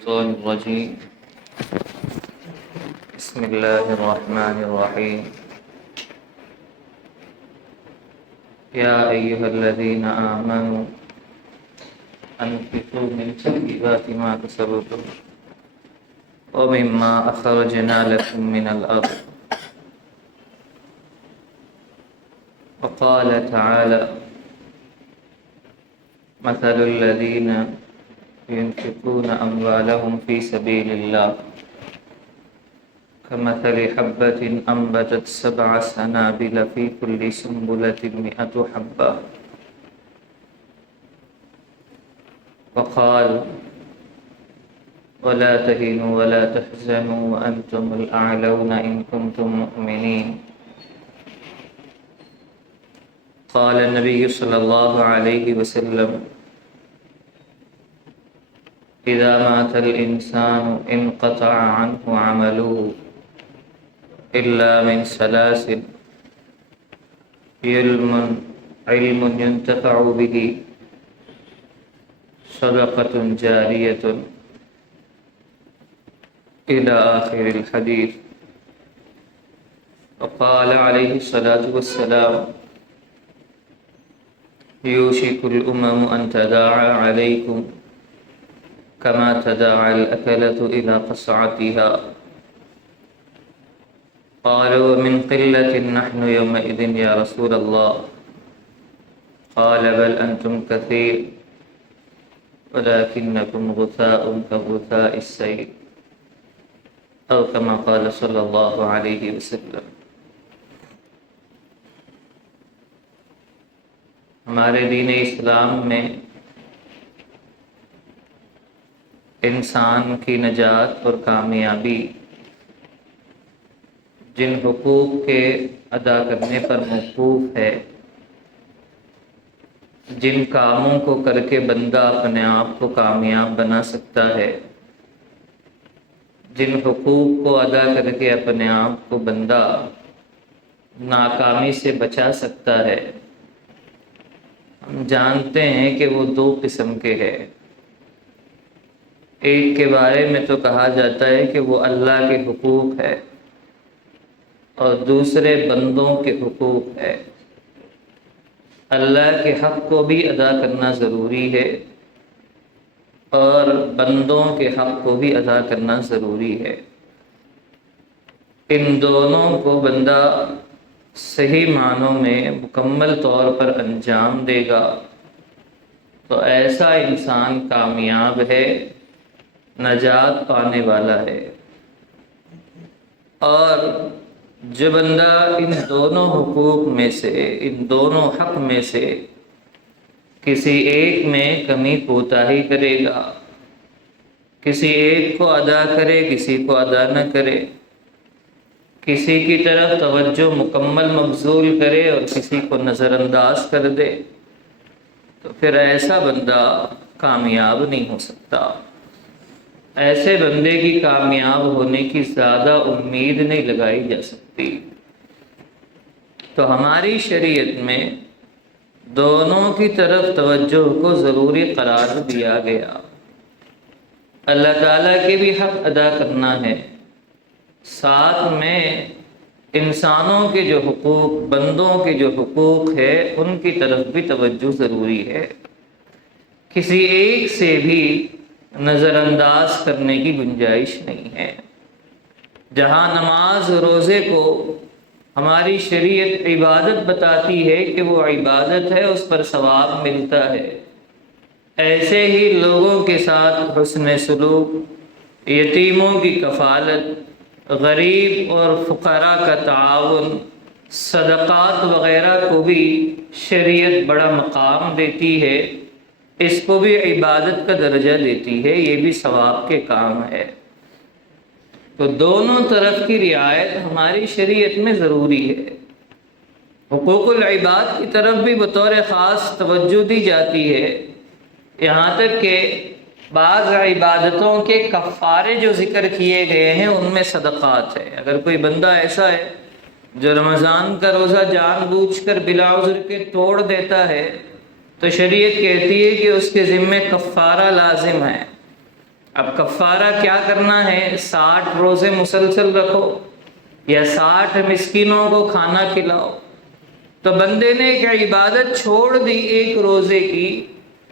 الشيطان الرجيم. بسم الله الرحمن الرحيم. يا أيها الذين آمنوا أنفقوا من طيبات ما كسبتم ومما أخرجنا لكم من الأرض. وقال تعالى: مثل الذين ينفقون أموالهم في سبيل الله كمثل حبة أنبتت 7 سنابل في كل سنبلة 100 حبة. وقال: ولا تهنوا ولا تحزنوا وأنتم الأعلون إن كنتم مؤمنين. قال النبي صلى الله عليه وسلم: إذا مات الإنسان انقطع عنه عمله إلا من 3: علم ينتفع به، صدقة جارية، إلى آخر الحديث. وقال عليه الصلاة والسلام: يوشك الأمم أن تداعى عليكم كما تداعى الأكلة إلى قصعتها. قالوا: من قلة نحن يومئذ يا رسول الله؟ قال: بل أنتم كثير ولكنكم غثاء كغثاء السيل، أو كما قال صلی اللہ علیہ وسلم. ہمارے دین اسلام میں انسان کی نجات اور کامیابی جن حقوق کے ادا کرنے پر موقوف ہے، جن کاموں کو کر کے بندہ اپنے آپ کو کامیاب بنا سکتا ہے، جن حقوق کو ادا کر کے اپنے آپ کو بندہ ناکامی سے بچا سکتا ہے، ہم جانتے ہیں کہ وہ 2 قسم کے ہیں. ایک کے بارے میں تو کہا جاتا ہے کہ وہ اللہ کے حقوق ہے، اور دوسرے بندوں کے حقوق ہے. اللہ کے حق کو بھی ادا کرنا ضروری ہے اور بندوں کے حق کو بھی ادا کرنا ضروری ہے. ان دونوں کو بندہ صحیح معنوں میں مکمل طور پر انجام دے گا تو ایسا انسان کامیاب ہے، نجات پانے والا ہے. اور جو بندہ ان دونوں حقوق میں سے، ان دونوں حق میں سے کسی ایک میں کمی کوتاہی کرے گا، کسی ایک کو ادا کرے کسی کو ادا نہ کرے، کسی کی طرف توجہ مکمل مبذول کرے اور کسی کو نظر انداز کر دے، تو پھر ایسا بندہ کامیاب نہیں ہو سکتا. ایسے بندے کی کامیاب ہونے کی زیادہ امید نہیں لگائی جا سکتی. تو ہماری شریعت میں دونوں کی طرف توجہ کو ضروری قرار دیا گیا. اللہ تعالیٰ کے بھی حق ادا کرنا ہے، ساتھ میں انسانوں کے جو حقوق، بندوں کے جو حقوق ہے ان کی طرف بھی توجہ ضروری ہے. کسی ایک سے بھی نظر انداز کرنے کی گنجائش نہیں ہے. جہاں نماز روزے کو ہماری شریعت عبادت بتاتی ہے کہ وہ عبادت ہے، اس پر ثواب ملتا ہے، ایسے ہی لوگوں کے ساتھ حسن سلوک، یتیموں کی کفالت، غریب اور فقراء کا تعاون، صدقات وغیرہ کو بھی شریعت بڑا مقام دیتی ہے، اس کو بھی عبادت کا درجہ دیتی ہے، یہ بھی ثواب کے کام ہے. تو دونوں طرف کی رعایت ہماری شریعت میں ضروری ہے. حقوق العباد کی طرف بھی بطور خاص توجہ دی جاتی ہے، یہاں تک کہ بعض عبادتوں کے کفارے جو ذکر کیے گئے ہیں ان میں صدقات ہے. اگر کوئی بندہ ایسا ہے جو رمضان کا روزہ جان بوجھ کر بلا عذر کے توڑ دیتا ہے تو شریعت کہتی ہے کہ اس کے ذمے کفارہ لازم ہے. اب کفارہ کیا کرنا ہے؟ 60 روزے مسلسل رکھو یا 60 مسکینوں کو کھانا کھلاؤ۔ تو بندے نے ایک عبادت چھوڑ دی ایک روزے کی،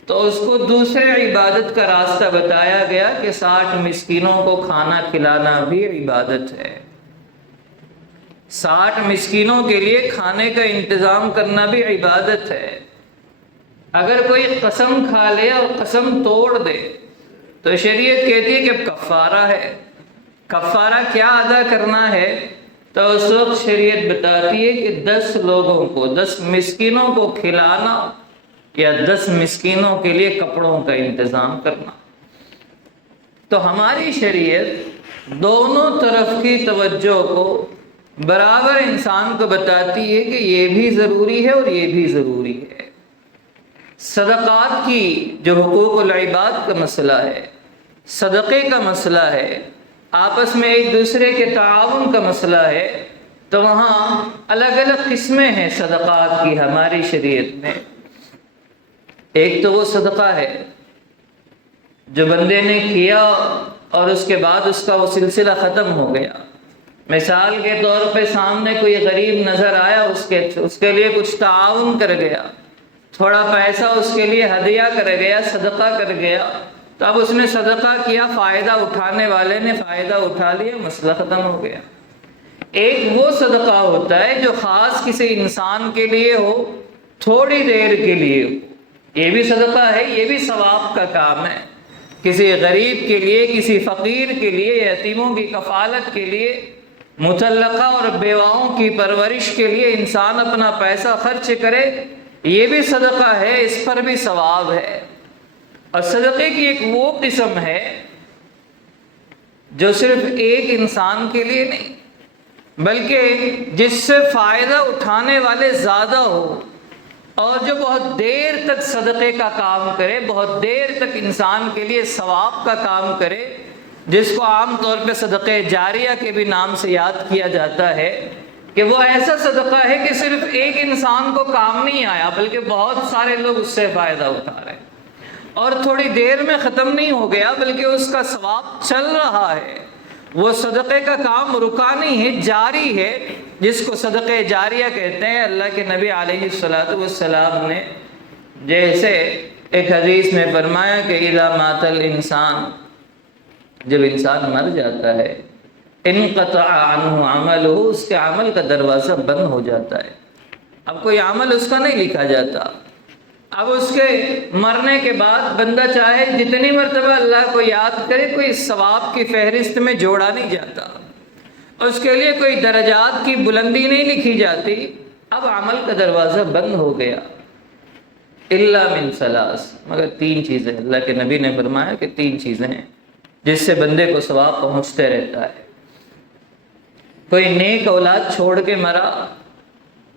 تو اس کو دوسرے عبادت کا راستہ بتایا گیا کہ 60 مسکینوں کو کھانا کھلانا بھی عبادت ہے، 60 مسکینوں کے لیے کھانے کا انتظام کرنا بھی عبادت ہے۔ اگر کوئی قسم کھا لے اور قسم توڑ دے تو شریعت کہتی ہے کہ اب کفارہ ہے۔ کفارہ کیا ادا کرنا ہے؟ تو اس وقت شریعت بتاتی ہے کہ 10 لوگوں کو، 10 مسکینوں کو کھلانا یا 10 مسکینوں کے لیے کپڑوں کا انتظام کرنا۔ تو ہماری شریعت دونوں طرف کی توجہ کو برابر انسان کو بتاتی ہے کہ یہ بھی ضروری ہے اور یہ بھی ضروری ہے۔ صدقات کی جو حقوق العباد کا مسئلہ ہے، صدقے کا مسئلہ ہے، آپس میں ایک دوسرے کے تعاون کا مسئلہ ہے، تو وہاں الگ الگ قسمیں ہیں صدقات کی ہماری شریعت میں۔ ایک تو وہ صدقہ ہے جو بندے نے کیا اور اس کے بعد اس کا وہ سلسلہ ختم ہو گیا۔ مثال کے طور پہ سامنے کوئی غریب نظر آیا، اس کے لیے کچھ تعاون کر گیا، تھوڑا پیسہ اس کے لیے ہدیہ کر گیا، صدقہ کر گیا، تو اب اس نے صدقہ کیا، فائدہ اٹھانے والے نے فائدہ اٹھا لیا، مسئلہ ختم ہو گیا۔ ایک وہ صدقہ ہوتا ہے جو خاص کسی انسان کے لیے ہو، تھوڑی دیر کے لیے ہو، یہ بھی صدقہ ہے، یہ بھی ثواب کا کام ہے۔ کسی غریب کے لیے، کسی فقیر کے لیے، یتیموں کی کفالت کے لیے، مطلقہ اور بیواؤں کی پرورش کے لیے انسان اپنا پیسہ خرچ کرے، یہ بھی صدقہ ہے، اس پر بھی ثواب ہے۔ اور صدقے کی ایک وہ قسم ہے جو صرف ایک انسان کے لیے نہیں بلکہ جس سے فائدہ اٹھانے والے زیادہ ہو، اور جو بہت دیر تک صدقے کا کام کرے، بہت دیر تک انسان کے لیے ثواب کا کام کرے، جس کو عام طور پہ صدقے جاریہ کے بھی نام سے یاد کیا جاتا ہے، کہ وہ ایسا صدقہ ہے کہ صرف ایک انسان کو کام نہیں آیا بلکہ بہت سارے لوگ اس سے فائدہ اٹھا رہے ہیں، اور تھوڑی دیر میں ختم نہیں ہو گیا بلکہ اس کا ثواب چل رہا ہے۔ وہ صدقے کا کام رکا نہیں ہے، جاری ہے، جس کو صدقے جاریہ کہتے ہیں۔ اللہ کے نبی علیہ السلام نے جیسے ایک حدیث میں فرمایا کہ اذا مات الانسان، جب انسان مر جاتا ہے، انقطع عنہ عملہ، اس کے عمل کا دروازہ بند ہو جاتا ہے، اب کوئی عمل اس کا نہیں لکھا جاتا۔ اب اس کے مرنے کے بعد بندہ چاہے جتنی مرتبہ اللہ کو یاد کرے، کوئی ثواب کی فہرست میں جوڑا نہیں جاتا، اس کے لیے کوئی درجات کی بلندی نہیں لکھی جاتی، اب عمل کا دروازہ بند ہو گیا۔ الا من ثلاث، مگر 3 چیزیں، اللہ کے نبی نے فرمایا کہ 3 چیزیں ہیں جس سے بندے کو ثواب پہنچتے رہتا ہے۔ کوئی نیک اولاد چھوڑ کے مرا،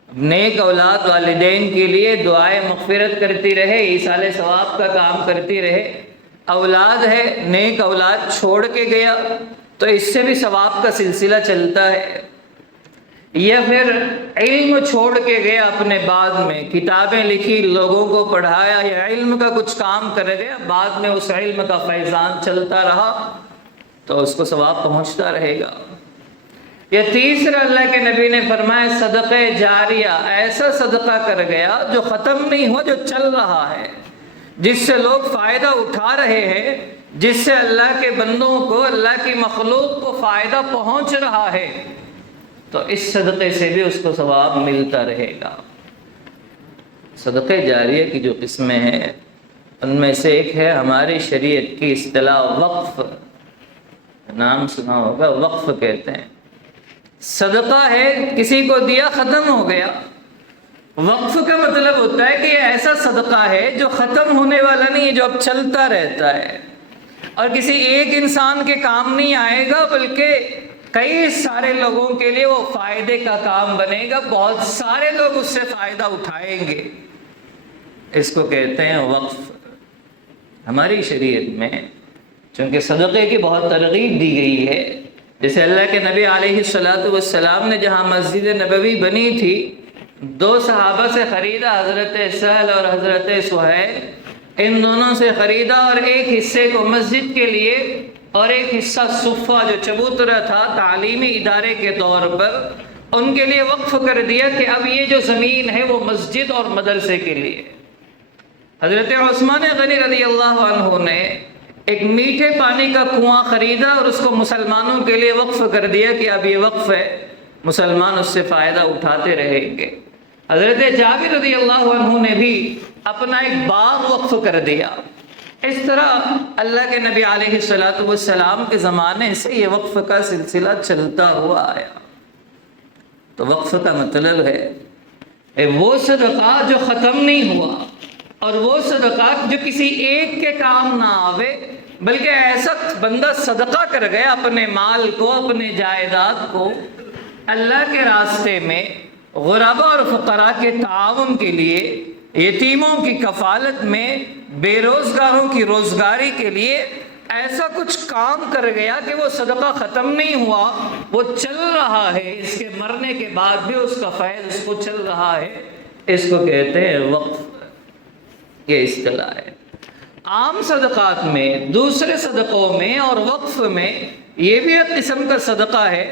نیک اولاد والدین کے لیے دعائے مغفرت کرتی رہے، ایصال ثواب کا کام کرتی رہے۔ اولاد ہے، نیک اولاد چھوڑ کے گیا تو اس سے بھی ثواب کا سلسلہ چلتا ہے۔ یا پھر علم چھوڑ کے گیا اپنے بعد میں، کتابیں لکھی، لوگوں کو پڑھایا، یا علم کا کچھ کام کر گیا، بعد میں اس علم کا فیضان چلتا رہا تو اس کو ثواب پہنچتا رہے گا۔ یہ تیسرا اللہ کے نبی نے فرمایا صدقہ جاریہ، ایسا صدقہ کر گیا جو ختم نہیں ہوا، جو چل رہا ہے، جس سے لوگ فائدہ اٹھا رہے ہیں، جس سے اللہ کے بندوں کو، اللہ کی مخلوق کو فائدہ پہنچ رہا ہے، تو اس صدقے سے بھی اس کو ثواب ملتا رہے گا۔ صدقہ جاریہ کی جو قسمیں ہیں ان میں سے ایک ہے ہماری شریعت کی اصطلاح وقف، نام سنا ہوگا، وقف کہتے ہیں۔ صدقہ ہے، کسی کو دیا، ختم ہو گیا۔ وقف کا مطلب ہوتا ہے کہ یہ ایسا صدقہ ہے جو ختم ہونے والا نہیں ہے، جو اب چلتا رہتا ہے، اور کسی ایک انسان کے کام نہیں آئے گا بلکہ کئی سارے لوگوں کے لیے وہ فائدے کا کام بنے گا، بہت سارے لوگ اس سے فائدہ اٹھائیں گے۔ اس کو کہتے ہیں وقف۔ ہماری شریعت میں چونکہ صدقے کی بہت ترغیب دی گئی ہے، جیسے اللہ کے نبی علیہ السلام نے جہاں مسجد نبوی بنی تھی، 2 صحابہ سے خریدا، حضرت سہل اور حضرت سہیل، ان دونوں سے خریدا اور ایک حصے کو مسجد کے لیے اور ایک حصہ صفہ جو چبوترا تھا تعلیمی ادارے کے طور پر ان کے لیے وقف کر دیا کہ اب یہ جو زمین ہے وہ مسجد اور مدرسے کے لیے۔ حضرت عثمان غنی رضی اللہ عنہ نے ایک میٹھے پانی کا کنواں خریدا اور اس کو مسلمانوں کے لیے وقف کر دیا کہ اب یہ وقف ہے، مسلمان اس سے فائدہ اٹھاتے رہیں گے۔ حضرت جابر رضی اللہ عنہ نے بھی اپنا ایک باغ وقف کر دیا۔ اس طرح اللہ کے نبی علیہ السلام کے زمانے سے یہ وقف کا سلسلہ چلتا ہوا آیا۔ تو وقف کا مطلب ہے وہ صدقہ جو ختم نہیں ہوا، اور وہ صدقہ جو کسی ایک کے کام نہ آوے، بلکہ ایسا بندہ صدقہ کر گیا اپنے مال کو، اپنے جائیداد کو اللہ کے راستے میں، غربا اور فقراء کے تعاون کے لیے، یتیموں کی کفالت میں، بے روزگاروں کی روزگاری کے لیے ایسا کچھ کام کر گیا کہ وہ صدقہ ختم نہیں ہوا، وہ چل رہا ہے، اس کے مرنے کے بعد بھی اس کا فیض اس کو چل رہا ہے، اس کو کہتے ہیں وقف۔ یہ اصطلاح ہے۔ عام صدقات میں، دوسرے صدقوں میں اور وقف میں یہ بھی ایک قسم کا صدقہ ہے،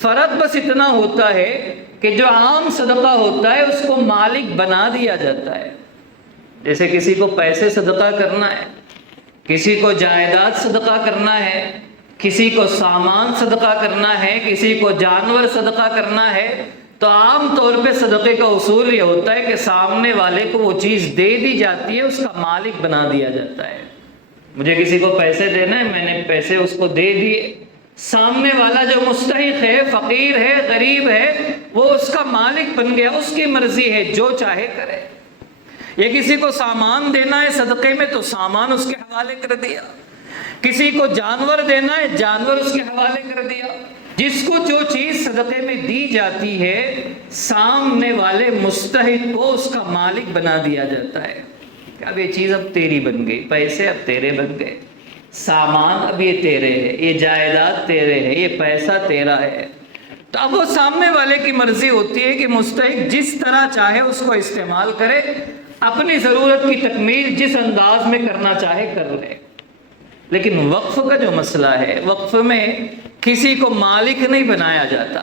فرق بس اتنا ہوتا ہے کہ جو عام صدقہ ہوتا ہے اس کو مالک بنا دیا جاتا ہے۔ جیسے کسی کو پیسے صدقہ کرنا ہے، کسی کو جائیداد صدقہ کرنا ہے، کسی کو سامان صدقہ کرنا ہے، کسی کو جانور صدقہ کرنا ہے، تو عام طور پہ صدقے کا اصول یہ ہوتا ہے کہ سامنے والے کو وہ چیز دے دی جاتی ہے، اس کا مالک بنا دیا جاتا ہے۔ مجھے کسی کو پیسے دینا ہے، میں نے پیسے اس کو دے دیے، سامنے والا جو مستحق ہے، فقیر ہے، غریب ہے، وہ اس کا مالک بن گیا، اس کی مرضی ہے، جو چاہے کرے۔ یا کسی کو سامان دینا ہے صدقے میں تو سامان اس کے حوالے کر دیا، کسی کو جانور دینا ہے جانور اس کے حوالے کر دیا۔ جس کو جو چیز صدقے میں دی جاتی ہے سامنے والے مستحق کو اس کا مالک بنا دیا جاتا ہے کہ اب یہ چیز اب تیری بن گئی، پیسے اب تیرے بن گئے، سامان اب یہ تیرے ہے، یہ جائیداد تیرے ہے، یہ پیسہ تیرا ہے۔ تو اب وہ سامنے والے کی مرضی ہوتی ہے کہ مستحق جس طرح چاہے اس کو استعمال کرے، اپنی ضرورت کی تکمیل جس انداز میں کرنا چاہے کر لے۔ لیکن وقف کا جو مسئلہ ہے، وقف میں کسی کو مالک نہیں بنایا جاتا،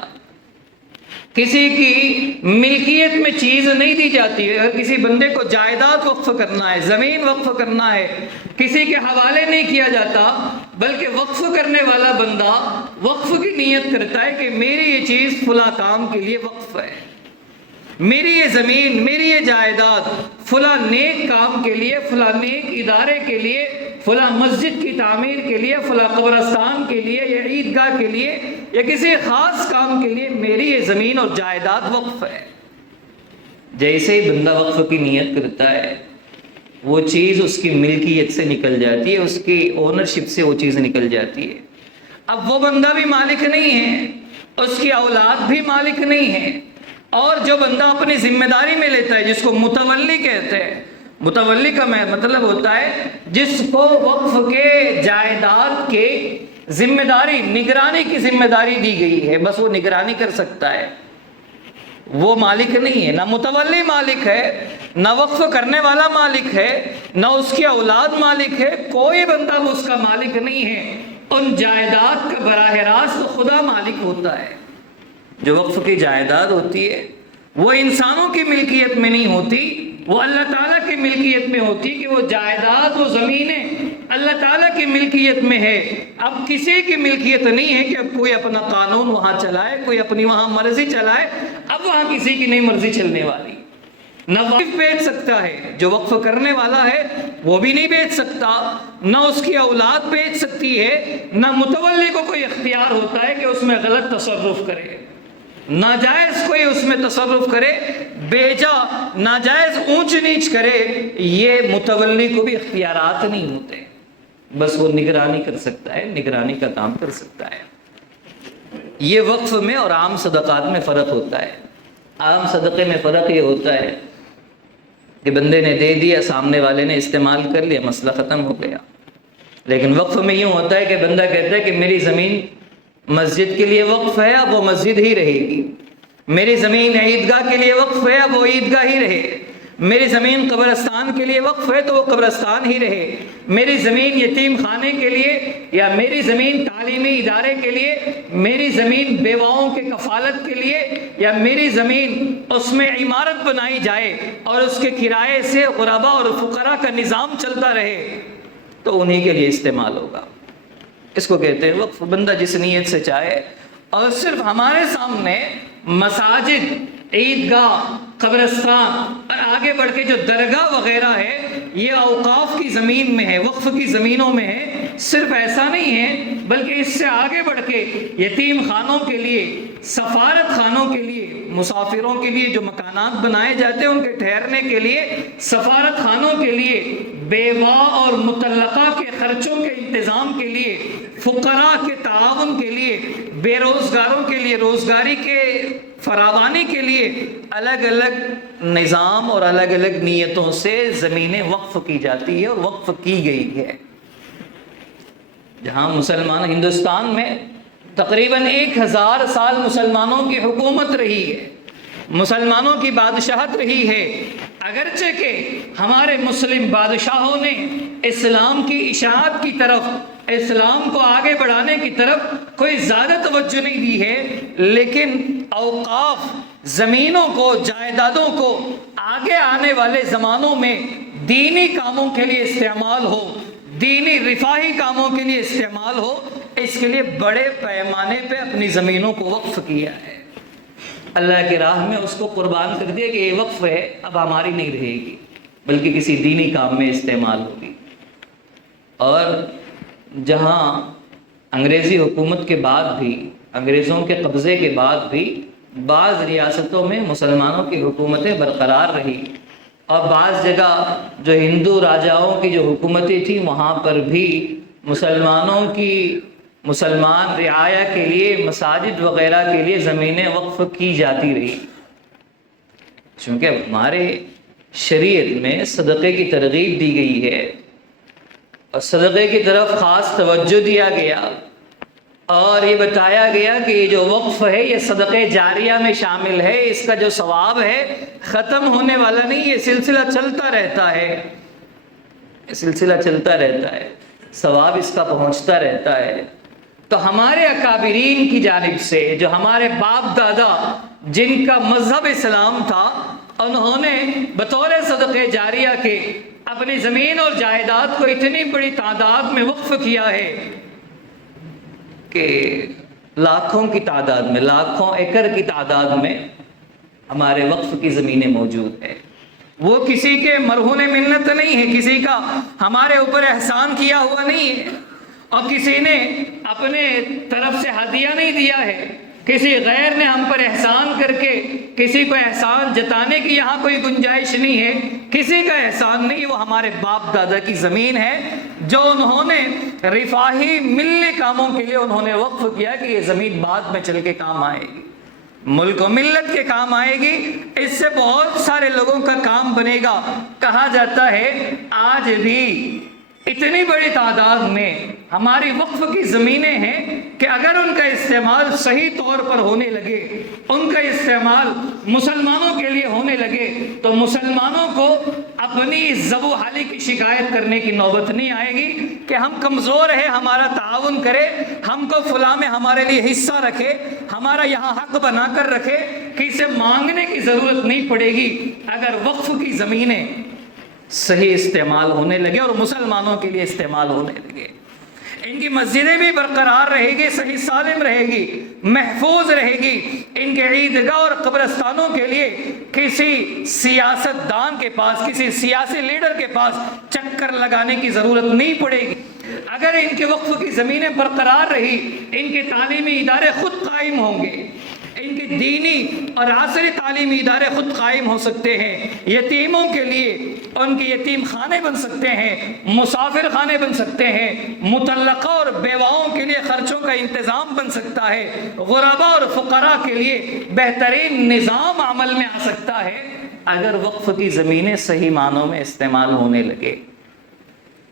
کسی کی ملکیت میں چیز نہیں دی جاتی ہے۔ اگر کسی بندے کو جائیداد وقف کرنا ہے، زمین وقف کرنا ہے، کسی کے حوالے نہیں کیا جاتا، بلکہ وقف کرنے والا بندہ وقف کی نیت کرتا ہے کہ میری یہ چیز فلاں کام کے لیے وقف ہے، میری یہ زمین، میری یہ جائیداد فلاں نیک کام کے لیے، فلاں نیک ادارے کے لیے، فلاں مسجد کی تعمیر کے لیے، فلاں قبرستان کے لیے، یا عیدگاہ کے لیے، یا کسی خاص کام کے لیے میری یہ زمین اور جائیداد وقف ہے۔ جیسے ہی بندہ وقف کی نیت کرتا ہے وہ چیز اس کی ملکیت سے نکل جاتی ہے، اس کی اونرشپ سے وہ چیز نکل جاتی ہے۔ اب وہ بندہ بھی مالک نہیں ہے، اس کی اولاد بھی مالک نہیں ہے، اور جو بندہ اپنی ذمہ داری میں لیتا ہے جس کو متولی کہتے ہیں، متولی کا مطلب ہوتا ہے جس کو وقف کے جائیداد کے ذمہ داری، نگرانی کی ذمہ داری دی گئی ہے، بس وہ نگرانی کر سکتا ہے، وہ مالک نہیں ہے۔ نہ متولی مالک ہے، نہ وقف کرنے والا مالک ہے، نہ اس کی اولاد مالک ہے، کوئی بندہ اس کا مالک نہیں ہے۔ ان جائیداد کا براہ راست خدا مالک ہوتا ہے۔ جو وقف کی جائیداد ہوتی ہے وہ انسانوں کی ملکیت میں نہیں ہوتی، وہ اللہ تعالیٰ کی ملکیت میں ہوتی، کہ وہ جائیداد، وہ زمینیں اللہ تعالیٰ کی ملکیت میں ہے۔ اب کسی کی ملکیت نہیں ہے کہ اب کوئی اپنا قانون وہاں چلائے، کوئی اپنی وہاں مرضی چلائے، اب وہاں کسی کی نہیں مرضی چلنے والی۔ نہ وقف بیچ سکتا ہے، جو وقف کرنے والا ہے وہ بھی نہیں بیچ سکتا، نہ اس کی اولاد بیچ سکتی ہے، نہ متولی کو کوئی اختیار ہوتا ہے کہ اس میں غلط تصرف کرے، ناجائز کوئی اس میں تصرف کرے، بیجا ناجائز اونچ نیچ کرے، یہ متولی کو بھی اختیارات نہیں ہوتے، بس وہ نگرانی کر سکتا ہے، نگرانی کا کام کر سکتا ہے۔ یہ وقف میں اور عام صدقات میں فرق ہوتا ہے۔ عام صدقے میں فرق یہ ہوتا ہے کہ بندے نے دے دیا، سامنے والے نے استعمال کر لیا، مسئلہ ختم ہو گیا۔ لیکن وقف میں یوں ہوتا ہے کہ بندہ کہتا ہے کہ میری زمین مسجد کے لیے وقف ہے، اب وہ مسجد ہی رہے گی، میری زمین عیدگاہ کے لیے وقف ہے، اب وہ عیدگاہ ہی رہے، میری زمین قبرستان کے لیے وقف ہے تو وہ قبرستان ہی رہے، میری زمین یتیم خانے کے لیے، یا میری زمین تعلیمی ادارے کے لیے، میری زمین بیواؤں کے کفالت کے لیے، یا میری زمین اس میں عمارت بنائی جائے اور اس کے کرائے سے غربا اور فقراء کا نظام چلتا رہے، تو انہی کے لیے استعمال ہوگا۔ اس کو کہتے ہیں وقف۔ بندہ جس نیت سے چاہے، اور صرف ہمارے سامنے مساجد، عیدگاہ، قبرستان اور آگے بڑھ کے جو درگاہ وغیرہ ہے یہ اوقاف کی زمین میں ہے، وقف کی زمینوں میں ہے۔ صرف ایسا نہیں ہے بلکہ اس سے آگے بڑھ کے یتیم خانوں کے لیے، سفارت خانوں کے لیے، مسافروں کے لیے جو مکانات بنائے جاتے ہیں ان کے ٹھہرنے کے لیے، سفارت خانوں کے لیے، بیوہ اور مطلقہ کے خرچوں کے انتظام کے لیے، فقراء کے تعاون کے لیے، بے روزگاروں کے لیے روزگاری کے فراوانی کے لیے الگ الگ نظام اور الگ الگ نیتوں سے زمینیں وقف کی جاتی ہے اور وقف کی گئی ہے۔ جہاں مسلمان ہندوستان میں تقریباً 1000 سال مسلمانوں کی حکومت رہی ہے، مسلمانوں کی بادشاہت رہی ہے، اگرچہ کہ ہمارے مسلم بادشاہوں نے اسلام کی اشاعت کی طرف، اسلام کو آگے بڑھانے کی طرف کوئی زیادہ توجہ نہیں دی ہے، لیکن اوقاف، زمینوں کو، جائیدادوں کو آگے آنے والے زمانوں میں دینی کاموں کے لیے استعمال ہو، دینی رفاہی کاموں کے لیے استعمال ہو، اس کے لیے بڑے پیمانے پہ اپنی زمینوں کو وقف کیا ہے۔ اللہ کی راہ میں اس کو قربان کر دیا کہ یہ وقف ہے، اب ہماری نہیں رہے گی بلکہ کسی دینی کام میں استعمال ہوگی۔ اور جہاں انگریزی حکومت کے بعد بھی، انگریزوں کے قبضے کے بعد بھی بعض ریاستوں میں مسلمانوں کی حکومتیں برقرار رہی، اور بعض جگہ جو ہندو راجاؤں کی جو حکومتیں تھیں وہاں پر بھی مسلمانوں کی، مسلمان رعایا کے لیے، مساجد وغیرہ کے لیے زمینیں وقف کی جاتی رہی، چونکہ ہمارے شریعت میں صدقے کی ترغیب دی گئی ہے اور صدقے کی طرف خاص توجہ دیا گیا، اور یہ بتایا گیا کہ یہ جو وقف ہے یہ صدقے جاریہ میں شامل ہے، اس کا جو ثواب ہے ختم ہونے والا نہیں، یہ سلسلہ چلتا رہتا ہے، یہ سلسلہ چلتا رہتا ہے، ثواب اس کا پہنچتا رہتا ہے۔ تو ہمارے اکابرین کی جانب سے، جو ہمارے باپ دادا جن کا مذہب اسلام تھا، انہوں نے بطور صدقے جاریہ کے اپنی زمین اور جائیداد کو اتنی بڑی تعداد میں وقف کیا ہے کہ لاکھوں کی تعداد میں، لاکھوں ایکڑ کی تعداد میں ہمارے وقف کی زمینیں موجود ہیں۔ وہ کسی کے مرہون منت نہیں ہے، کسی کا ہمارے اوپر احسان کیا ہوا نہیں ہے، اور کسی نے اپنے طرف سے ہدیہ نہیں دیا ہے، کسی غیر نے ہم پر احسان کر کے کسی کو احسان جتانے کی یہاں کوئی گنجائش نہیں ہے، کسی کا احسان نہیں، وہ ہمارے باپ دادا کی زمین ہے جو انہوں نے رفاہی ملی کاموں کے لیے انہوں نے وقف کیا کہ یہ زمین بعد میں چل کے کام آئے گی، ملک و ملت کے کام آئے گی، اس سے بہت سارے لوگوں کا کام بنے گا۔ کہا جاتا ہے آج بھی اتنی بڑی تعداد میں ہماری وقف کی زمینیں ہیں کہ اگر ان کا استعمال صحیح طور پر ہونے لگے، ان کا استعمال مسلمانوں کے لیے ہونے لگے، تو مسلمانوں کو اپنی ذب و حالی کی شکایت کرنے کی نوبت نہیں آئے گی کہ ہم کمزور ہیں، ہمارا تعاون کرے، ہم کو فلاں میں ہمارے لیے حصہ رکھے، ہمارا یہاں حق بنا کر رکھے، کسی سے مانگنے کی ضرورت نہیں پڑے گی اگر وقف کی زمینیں صحیح استعمال ہونے لگے اور مسلمانوں کے لیے استعمال ہونے لگے۔ ان کی مسجدیں بھی برقرار رہے گی، صحیح سالم رہے گی، محفوظ رہے گی، ان کے عیدگاہ اور قبرستانوں کے لیے کسی سیاست دان کے پاس، کسی سیاسی لیڈر کے پاس چکر لگانے کی ضرورت نہیں پڑے گی۔ اگر ان کے وقف کی زمینیں برقرار رہی، ان کے تعلیمی ادارے خود قائم ہوں گے، ان کے دینی اور عصری تعلیمی ادارے خود قائم ہو سکتے ہیں، یتیموں کے لیے ان کے یتیم خانے بن سکتے ہیں، مسافر خانے بن سکتے ہیں، مطلقہ اور بیواؤں کے لیے خرچوں کا انتظام بن سکتا ہے، غربا اور فقراء کے لیے بہترین نظام عمل میں آ سکتا ہے اگر وقف کی زمینیں صحیح معنوں میں استعمال ہونے لگے۔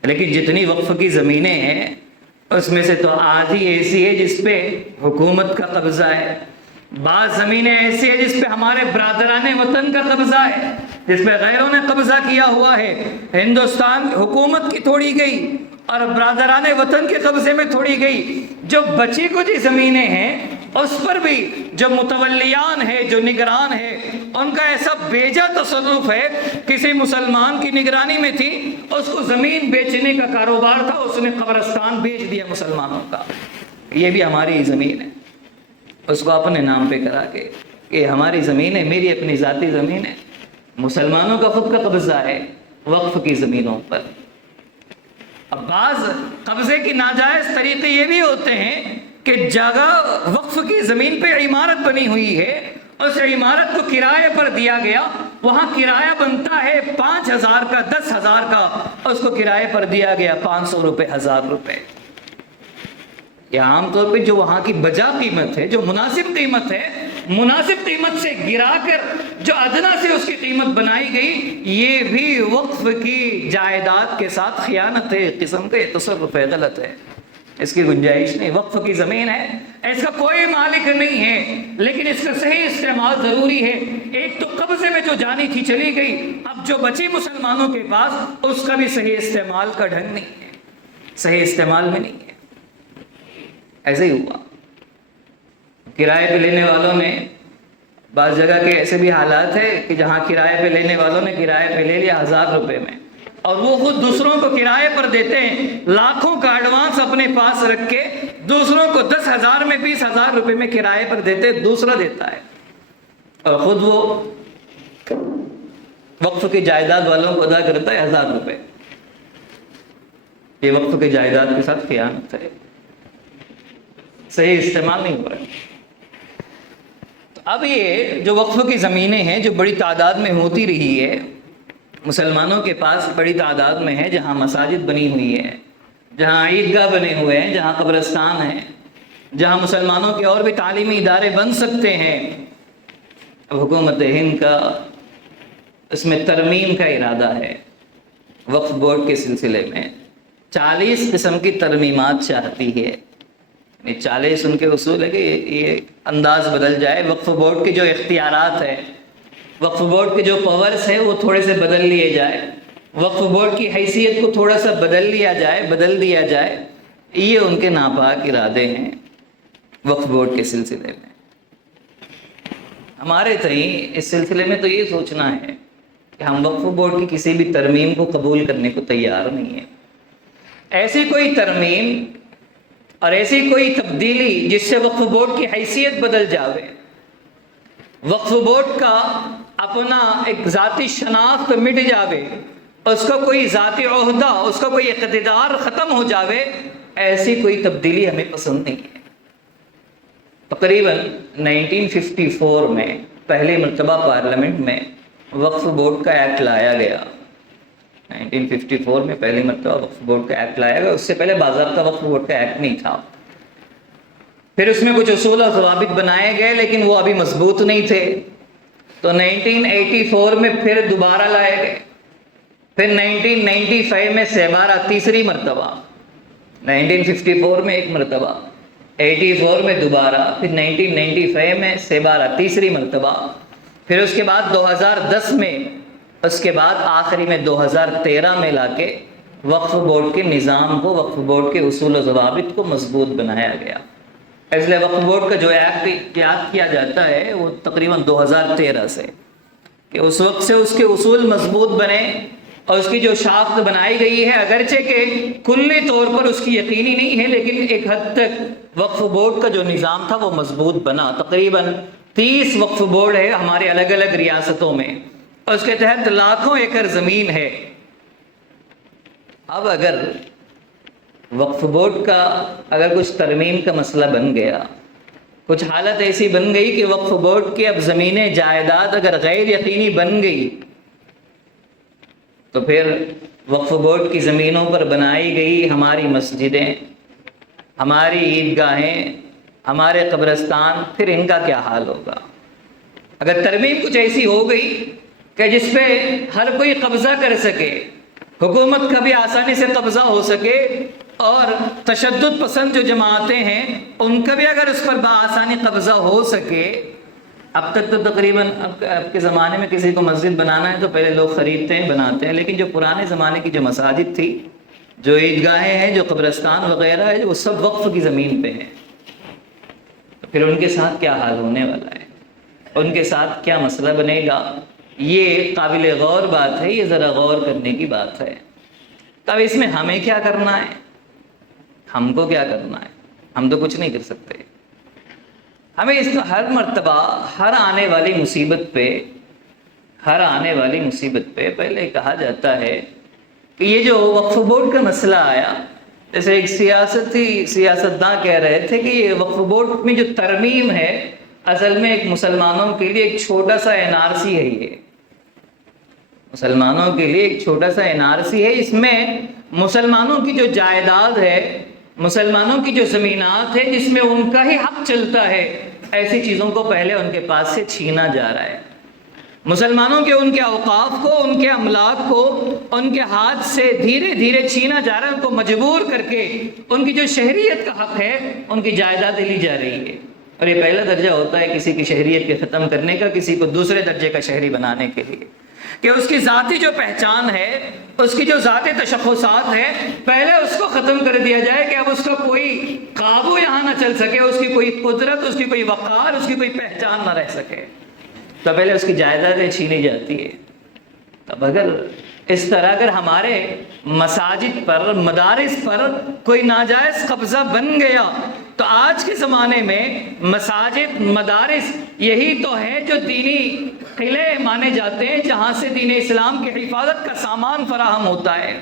لیکن جتنی وقف کی زمینیں ہیں اس میں سے تو آدھی ایسی ہے جس پہ حکومت کا قبضہ ہے، بعض زمینیں ایسی ہیں جس پہ ہمارے برادران وطن کا قبضہ ہے، جس پہ غیروں نے قبضہ کیا ہوا ہے، ہندوستان حکومت کی توڑی گئی اور برادران وطن کے قبضے میں توڑی گئی۔ جو بچی کچھ زمینیں ہیں اس پر بھی جو متولیان ہے، جو نگران ہے، ان کا ایسا بیجا تصرف ہے، کسی مسلمان کی نگرانی میں تھی، اس کو زمین بیچنے کا کاروبار تھا، اس نے قبرستان بیچ دیا مسلمانوں کا۔ یہ بھی ہماری زمین ہے، اس کو اپنے نام پہ کرا کے کہ ہماری زمین ہے، میری اپنی ذاتی زمین ہے۔ مسلمانوں کا خود کا قبضہ ہے وقف کی زمینوں پر۔ اب بعض قبضے کی ناجائز طریقے یہ بھی ہوتے ہیں کہ جگہ وقف کی زمین پہ عمارت بنی ہوئی ہے، اس عمارت کو کرائے پر دیا گیا، وہاں کرایہ بنتا ہے 5,000 کا، 10,000 کا، اس کو کرائے پر دیا گیا 500 روپے، 1,000 روپے۔ یہ عام طور پہ جو وہاں کی بجا قیمت ہے، جو مناسب قیمت ہے، مناسب قیمت سے گرا کر جو ادنا سے اس کی قیمت بنائی گئی، یہ بھی وقف کی جائیداد کے ساتھ خیانت ہے، قسم کا تصرف ہے، غلط ہے، اس کی گنجائش نہیں۔ وقف کی زمین ہے، اس کا کوئی مالک نہیں ہے، لیکن اس کا صحیح استعمال ضروری ہے۔ ایک تو قبضے میں جو جانی تھی چلی گئی، اب جو بچی مسلمانوں کے پاس، اس کا بھی صحیح استعمال کا ڈھنگ نہیں ہے، صحیح استعمال میں نہیں ہے۔ ایسے ہی ہوا، کرائے پہ لینے والوں نے، بعض جگہ کے ایسے بھی حالات ہے کہ جہاں کرائے پہ لینے والوں نے کرائے پہ لے لیا 1,000 روپے میں، اور وہ خود دوسروں کو کرائے پر دیتے ہیں، لاکھوں کا ایڈوانس اپنے پاس رکھ کے دوسروں کو 10,000 میں، 20,000 روپے میں کرائے پر دیتے، دوسرا دیتا ہے، اور خود وہ وقف کی جائیداد والوں کو ادا کرتا ہے 1,000 روپے۔ یہ وقف کی جائیداد کے ساتھ خیانت ہے، صحیح استعمال نہیں ہو رہا۔ تو اب یہ جو وقف کی زمینیں ہیں، جو بڑی تعداد میں ہوتی رہی ہے، مسلمانوں کے پاس بڑی تعداد میں ہے، جہاں مساجد بنی ہوئی ہے، جہاں عیدگاہ بنے ہوئے ہیں، جہاں قبرستان ہیں، جہاں مسلمانوں کے اور بھی تعلیمی ادارے بن سکتے ہیں، اب حکومت ہند کا اس میں ترمیم کا ارادہ ہے۔ وقف بورڈ کے سلسلے میں 40 قسم کی ترمیمات چاہتی ہے، 40 ان کے اصول ہے کہ یہ انداز بدل جائے، وقف بورڈ کے جو اختیارات ہے، وقف بورڈ کے جو پاورز ہیں وہ تھوڑے سے بدل لیے جائے، وقف بورڈ کی حیثیت کو تھوڑا سا بدل دیا جائے، یہ ان کے ناپاک ارادے ہیں وقف بورڈ کے سلسلے میں۔ ہمارے تئیں اس سلسلے میں تو یہ سوچنا ہے کہ ہم وقف بورڈ کی کسی بھی ترمیم کو قبول کرنے کو تیار نہیں ہیں۔ ایسی کوئی ترمیم اور ایسی کوئی تبدیلی جس سے وقف بورڈ کی حیثیت بدل جاوے، وقف بورڈ کا اپنا ایک ذاتی شناخت مٹ جاوے، اس کا کوئی ذاتی عہدہ، اس کا کوئی اقتدار ختم ہو جاوے، ایسی کوئی تبدیلی ہمیں پسند نہیں ہے۔ تقریباً 1954 میں پہلی مرتبہ پارلیمنٹ میں وقف بورڈ کا ایکٹ لایا گیا۔ 1954 میں پہلی مرتبہ وقف بورڈ کا ایکٹ لایا گیا، اس سے پہلے باضابطہ وقف بورڈ کا ایکٹ نہیں تھا۔ پھر اس میں کچھ اصول اور ضوابط بنائے گئے، لیکن وہ ابھی مضبوط نہیں تھے، تو 1984 میں پھر دوبارہ لائے گئے، پھر 1995 میں سہ تیسری مرتبہ، 1954 میں ایک مرتبہ، 84 میں دوبارہ، پھر 1995 میں سہ تیسری مرتبہ، پھر اس کے بعد 2010 میں، اس کے بعد آخری میں 2013 میں لا کے وقف بورڈ کے نظام کو، وقف بورڈ کے اصول و ضوابط کو مضبوط بنایا گیا۔ اس لیے وقف بورڈ کا جو ایکٹ یاد کیا جاتا ہے وہ تقریباً 2013 سے، کہ اس وقت سے اس کے اصول مضبوط بنے اور اس کی جو ساخت بنائی گئی ہے، اگرچہ کہ کلی طور پر اس کی یقینی نہیں ہے، لیکن ایک حد تک وقف بورڈ کا جو نظام تھا وہ مضبوط بنا۔ تقریباً 30 وقف بورڈ ہے ہمارے الگ الگ ریاستوں میں، اور اس کے تحت لاکھوں ایکڑ زمین ہے۔ اب اگر وقف بورڈ کا اگر کچھ ترمیم کا مسئلہ بن گیا، کچھ حالت ایسی بن گئی کہ وقف بورڈ کی اب زمینیں جائیداد اگر غیر یقینی بن گئی، تو پھر وقف بورڈ کی زمینوں پر بنائی گئی ہماری مسجدیں، ہماری عیدگاہیں، ہمارے قبرستان، پھر ان کا کیا حال ہوگا؟ اگر ترمیم کچھ ایسی ہو گئی کہ جس پہ ہر کوئی قبضہ کر سکے، حکومت کا بھی آسانی سے قبضہ ہو سکے، اور تشدد پسند جو جماعتیں ہیں ان کا بھی اگر اس پر بآسانی قبضہ ہو سکے، اب تک تو تقریباً اب کے زمانے میں کسی کو مسجد بنانا ہے تو پہلے لوگ خریدتے ہیں، بناتے ہیں، لیکن جو پرانے زمانے کی جو مساجد تھی، جو عیدگاہیں ہیں، جو قبرستان وغیرہ ہے، وہ سب وقف کی زمین پہ ہیں. تو پھر ان کے ساتھ کیا حال ہونے والا ہے، ان کے ساتھ کیا مسئلہ بنے گا، یہ قابل غور بات ہے، یہ ذرا غور کرنے کی بات ہے. تب اس میں ہمیں کیا کرنا ہے، ہم کو کیا کرنا ہے؟ ہم تو کچھ نہیں کر سکتے. ہمیں اس کو ہر مرتبہ ہر آنے والی مصیبت پہ پہلے کہا جاتا ہے کہ یہ جو وقف بورڈ کا مسئلہ آیا، جیسے ایک سیاستداں کہہ رہے تھے کہ یہ وقف بورڈ میں جو ترمیم ہے اصل میں ایک مسلمانوں کے لیے ایک چھوٹا سا NRC ہے. یہ مسلمانوں کے لیے ایک چھوٹا سا NRC ہے. اس میں مسلمانوں کی جو جائیداد ہے، مسلمانوں کی جو زمینات ہے، جس میں ان کا ہی حق چلتا ہے، ایسی چیزوں کو پہلے ان کے پاس سے چھینا جا رہا ہے. مسلمانوں کے ان کے اوقاف کو، ان کے املاک کو ان کے ہاتھ سے دھیرے دھیرے چھینا جا رہا ہے. ان کو مجبور کر کے ان کی جو شہریت کا حق ہے، ان کی جائیداد لی جا رہی ہے. اور یہ پہلا درجہ ہوتا ہے کسی کی شہریت کے ختم کرنے کا، کسی کو دوسرے درجے کا شہری بنانے کے لیے، کہ اس کی ذاتی جو پہچان ہے، اس کی جو ذاتی تشخصات ہے، پہلے اس کو ختم کر دیا جائے کہ اب اس کا کوئی قابو یہاں نہ چل سکے، اس کی کوئی قدرت، اس کی کوئی وقار، اس کی کوئی پہچان نہ رہ سکے. تو پہلے اس کی جائیدادیں چھینی جاتی ہے. اب اگر اس طرح اگر ہمارے مساجد پر، مدارس پر کوئی ناجائز قبضہ بن گیا، تو آج کے زمانے میں مساجد، مدارس یہی تو ہے جو دینی قلعے مانے جاتے ہیں، جہاں سے دین اسلام کی حفاظت کا سامان فراہم ہوتا ہے،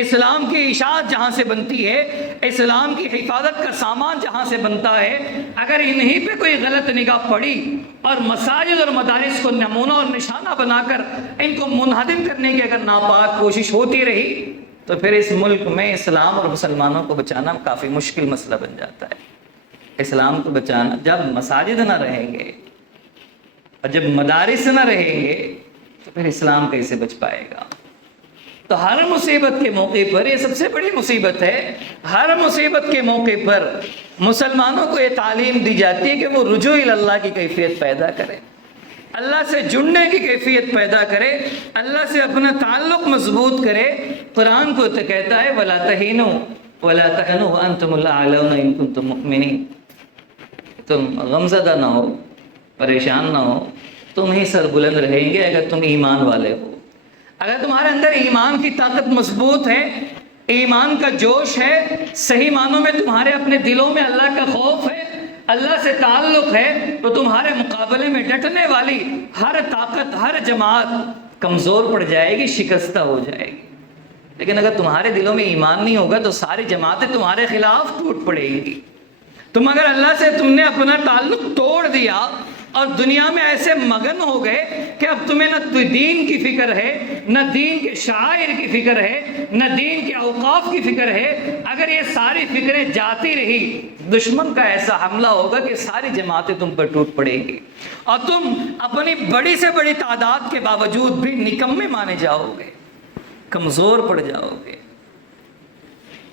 اسلام کی اشاعت جہاں سے بنتی ہے، اسلام کی حفاظت کا سامان جہاں سے بنتا ہے. اگر انہی پہ کوئی غلط نگاہ پڑی اور مساجد اور مدارس کو نمونہ اور نشانہ بنا کر ان کو منہدم کرنے کی اگر ناپاک کوشش ہوتی رہی، تو پھر اس ملک میں اسلام اور مسلمانوں کو بچانا کافی مشکل مسئلہ بن جاتا ہے. اسلام کو بچانا، جب مساجد نہ رہیں گے اور جب مدارس نہ رہیں گے تو پھر اسلام کیسے بچ پائے گا؟ تو ہر مصیبت کے موقع پر، یہ سب سے بڑی مصیبت ہے، ہر مصیبت کے موقع پر مسلمانوں کو یہ تعلیم دی جاتی ہے کہ وہ رجوع اللہ کی کیفیت پیدا کرے، اللہ سے جڑنے کی کیفیت پیدا کرے، اللہ سے اپنا تعلق مضبوط کرے. قرآن کو تو کہتا ہے وَلَا تَهِنُوا وَلَا تَحْزَنُوا وَأَنْتُمُ الْأَعْلَوْنَ إِن كُنتُم مُؤْمِنِينَ. تم غمزدہ نہ ہو، پریشان نہ ہو، تم ہی سر بلند رہیں گے اگر تم ایمان والے ہو. اگر تمہارے اندر ایمان کی طاقت مضبوط ہے، ایمان کا جوش ہے، صحیح معنوں میں تمہارے اپنے دلوں میں اللہ کا خوف ہے، اللہ سے تعلق ہے، تو تمہارے مقابلے میں ڈٹنے والی ہر طاقت، ہر جماعت کمزور پڑ جائے گی، شکستہ ہو جائے گی. لیکن اگر تمہارے دلوں میں ایمان نہیں ہوگا تو ساری جماعتیں تمہارے خلاف ٹوٹ پڑیں گی. تم اگر اللہ سے تم نے اپنا تعلق توڑ دیا اور دنیا میں ایسے مگن ہو گئے کہ اب تمہیں نہ دین کی فکر ہے، نہ دین کے شعائر کی فکر ہے، نہ دین کے اوقاف کی فکر ہے، اگر یہ ساری فکریں جاتی رہی، دشمن کا ایسا حملہ ہوگا کہ ساری جماعتیں تم پر ٹوٹ پڑیں گی اور تم اپنی بڑی سے بڑی تعداد کے باوجود بھی نکمے مانے جاؤ گے، کمزور پڑ جاؤ گے.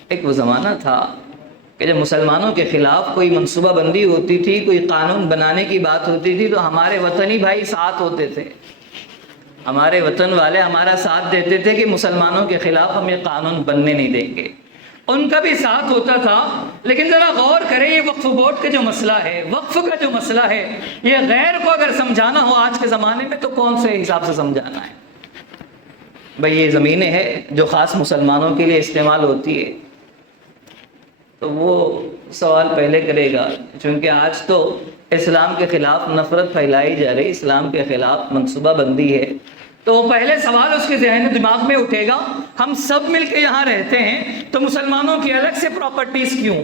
ایک وہ زمانہ تھا کہ جب مسلمانوں کے خلاف کوئی منصوبہ بندی ہوتی تھی، کوئی قانون بنانے کی بات ہوتی تھی، تو ہمارے وطنی بھائی ساتھ ہوتے تھے، ہمارے وطن والے ہمارا ساتھ دیتے تھے کہ مسلمانوں کے خلاف ہم یہ قانون بننے نہیں دیں گے. ان کا بھی ساتھ ہوتا تھا. لیکن ذرا غور کریں، یہ وقف بورڈ کا جو مسئلہ ہے، وقف کا جو مسئلہ ہے، یہ غیر کو اگر سمجھانا ہو آج کے زمانے میں تو کون سے حساب سے سمجھانا ہے؟ بھئی یہ زمینیں ہیں جو خاص مسلمانوں کے لیے استعمال ہوتی ہے، تو وہ سوال پہلے کرے گا، چونکہ آج تو اسلام کے خلاف نفرت پھیلائی جا رہی، اسلام کے خلاف منصوبہ بندی ہے، تو پہلے سوال اس کے ذہن دماغ میں اٹھے گا، ہم سب مل کے یہاں رہتے ہیں تو مسلمانوں کی الگ سے پراپرٹیز کیوں؟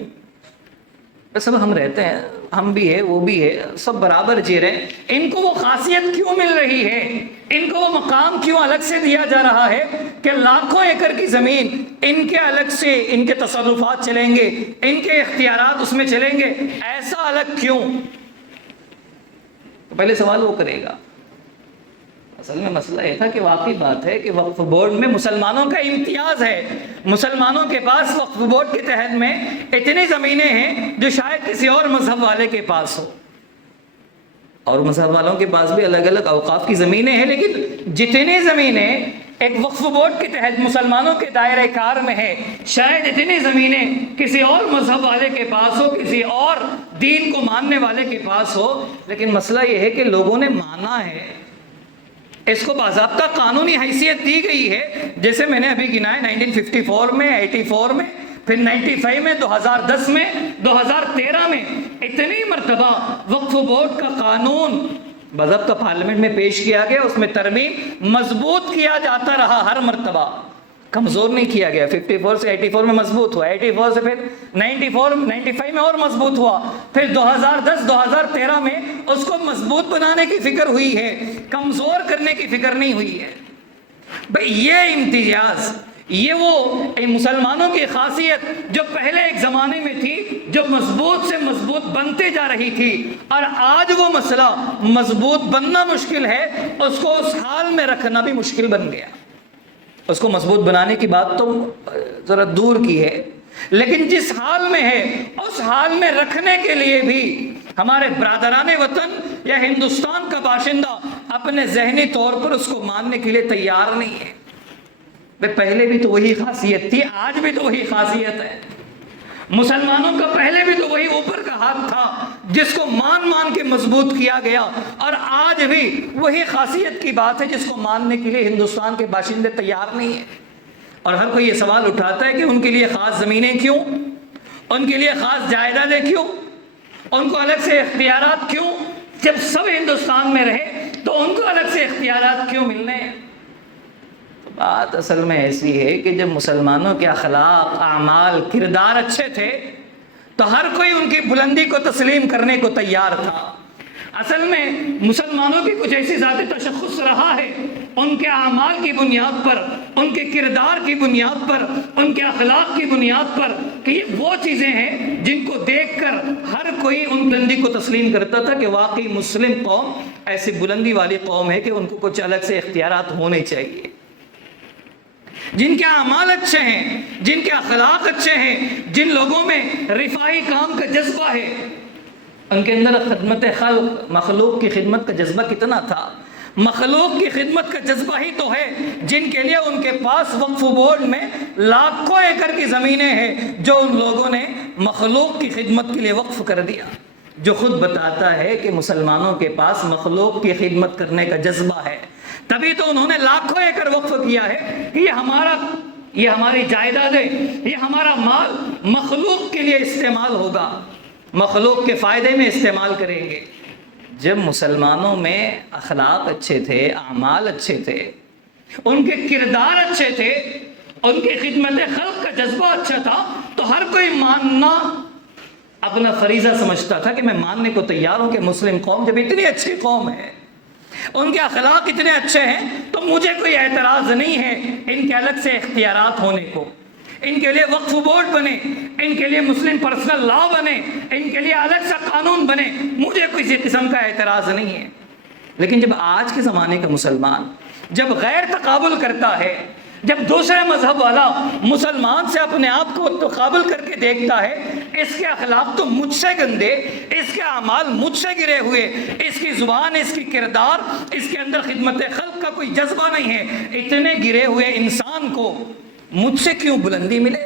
سب ہم رہتے ہیں، ہم بھی ہے، وہ بھی ہے، سب برابر جی رہے ہیں، ان کو وہ خاصیت کیوں مل رہی ہے، ان کو وہ مقام کیوں الگ سے دیا جا رہا ہے کہ لاکھوں ایکڑ کی زمین ان کے الگ سے ان کے تصرفات چلیں گے، ان کے اختیارات اس میں چلیں گے، ایسا الگ کیوں؟ تو پہلے سوال وہ کرے گا. اصل میں مسئلہ یہ تھا کہ واقعی بات ہے کہ وقف بورڈ میں مسلمانوں کا امتیاز ہے، مسلمانوں کے پاس وقف بورڈ کے تحت میں اتنی زمینیں ہیں جو شاید کسی اور مذہب والے کے پاس ہو. اور مذہب والوں کے پاس بھی الگ الگ اوقاف کی زمینیں ہیں، لیکن جتنی زمینیں ایک وقف بورڈ کے تحت مسلمانوں کے دائرہ کار میں ہے، شاید اتنی زمینیں کسی اور مذہب والے کے پاس ہو، کسی اور دین کو ماننے والے کے پاس ہو، لیکن مسئلہ یہ ہے کہ لوگوں نے مانا ہے، اس کو باضابطہ قانونی حیثیت دی گئی ہے، جیسے میں نے ابھی گنا ہے 1954 میں، 84 میں، پھر 95 میں، 2010 میں، 2013 میں، اتنی مرتبہ وقف بورڈ کا قانون باضابطہ پارلیمنٹ میں پیش کیا گیا، اس میں ترمیم مضبوط کیا جاتا رہا، ہر مرتبہ کمزور نہیں کیا گیا۔ 54 سے 84 میں مضبوط ہوا، 84 سے پھر 95 میں اور مضبوط ہوا، پھر 2010 2013 میں اس کو مضبوط بنانے کی فکر ہوئی ہے، کمزور کرنے کی فکر نہیں ہوئی ہے۔ بھئی یہ امتیاز، یہ وہ مسلمانوں کی خاصیت جو پہلے ایک زمانے میں تھی، جو مضبوط سے مضبوط بنتے جا رہی تھی، اور آج وہ مسئلہ مضبوط بننا مشکل ہے، اس کو اس حال میں رکھنا بھی مشکل بن گیا۔ اس کو مضبوط بنانے کی بات تو ذرا دور کی ہے، لیکن جس حال میں ہے اس حال میں رکھنے کے لیے بھی ہمارے برادران وطن یا ہندوستان کا باشندہ اپنے ذہنی طور پر اس کو ماننے کے لیے تیار نہیں ہے۔ پہلے بھی تو وہی خاصیت تھی، آج بھی تو وہی خاصیت ہے۔ مسلمانوں کا پہلے بھی تو وہی اوپر کا ہاتھ تھا جس کو مان کے مضبوط کیا گیا، اور آج بھی وہی خاصیت کی بات ہے جس کو ماننے کے لیے ہندوستان کے باشندے تیار نہیں ہیں۔ اور ہر کوئی یہ سوال اٹھاتا ہے کہ ان کے لیے خاص زمینیں کیوں، ان کے لیے خاص جائیدادیں کیوں، ان کو الگ سے اختیارات کیوں؟ جب سب ہندوستان میں رہے تو ان کو الگ سے اختیارات کیوں ملنے ہیں؟ بات اصل میں ایسی ہے کہ جب مسلمانوں کے اخلاق، اعمال، کردار اچھے تھے تو ہر کوئی ان کی بلندی کو تسلیم کرنے کو تیار تھا۔ اصل میں مسلمانوں کی کچھ ایسی ذاتی تشخص رہا ہے، ان کے اعمال کی بنیاد پر، ان کے کردار کی بنیاد پر، ان کے اخلاق کی بنیاد پر، کہ یہ وہ چیزیں ہیں جن کو دیکھ کر ہر کوئی ان بلندی کو تسلیم کرتا تھا کہ واقعی مسلم قوم ایسی بلندی والی قوم ہے کہ ان کو کچھ الگ سے اختیارات ہونے چاہیے۔ جن کے اعمال اچھے ہیں، جن کے اخلاق اچھے ہیں، جن لوگوں میں رفاہی کام کا جذبہ ہے، ان کے اندر خدمت خلق، مخلوق کی خدمت کا جذبہ کتنا تھا؟ مخلوق کی خدمت کا جذبہ ہی تو ہے جن کے لیے ان کے پاس وقف بورڈ میں لاکھوں ایکڑ کی زمینیں ہیں، جو ان لوگوں نے مخلوق کی خدمت کے لیے وقف کر دیا، جو خود بتاتا ہے کہ مسلمانوں کے پاس مخلوق کی خدمت کرنے کا جذبہ ہے، تبھی تو انہوں نے لاکھوں ایکڑ وقف کیا ہے کہ یہ ہماری جائیدادیں، یہ ہمارا مال مخلوق کے لیے استعمال ہوگا، مخلوق کے فائدے میں استعمال کریں گے۔ جب مسلمانوں میں اخلاق اچھے تھے، اعمال اچھے تھے، ان کے کردار اچھے تھے، ان کی خدمت خلق کا جذبہ اچھا تھا، تو ہر کوئی ماننا اپنا فریضہ سمجھتا تھا کہ میں ماننے کو تیار ہوں کہ مسلم قوم جب اتنی اچھی قوم ہے، ان کے اخلاق اتنے اچھے ہیں، تو مجھے کوئی اعتراض نہیں ہے ان کے الگ سے اختیارات ہونے کو، ان کے لیے وقف بورڈ بنے، ان کے لیے مسلم پرسنل لا بنے، ان کے لیے الگ سا قانون بنے، مجھے کسی قسم کا اعتراض نہیں ہے۔ لیکن جب آج کے زمانے کا مسلمان جب غیر تقابل کرتا ہے، جب دوسرے مذہب والا مسلمان سے اپنے آپ کو تقابل کر کے دیکھتا ہے، اس کے اخلاق تو مجھ سے گندے، اس کے اعمال مجھ سے گرے ہوئے، اس کی زبان، اس کی کردار، اس کے اندر خدمت خلق کا کوئی جذبہ نہیں ہے، اتنے گرے ہوئے انسان کو مجھ سے کیوں بلندی ملے؟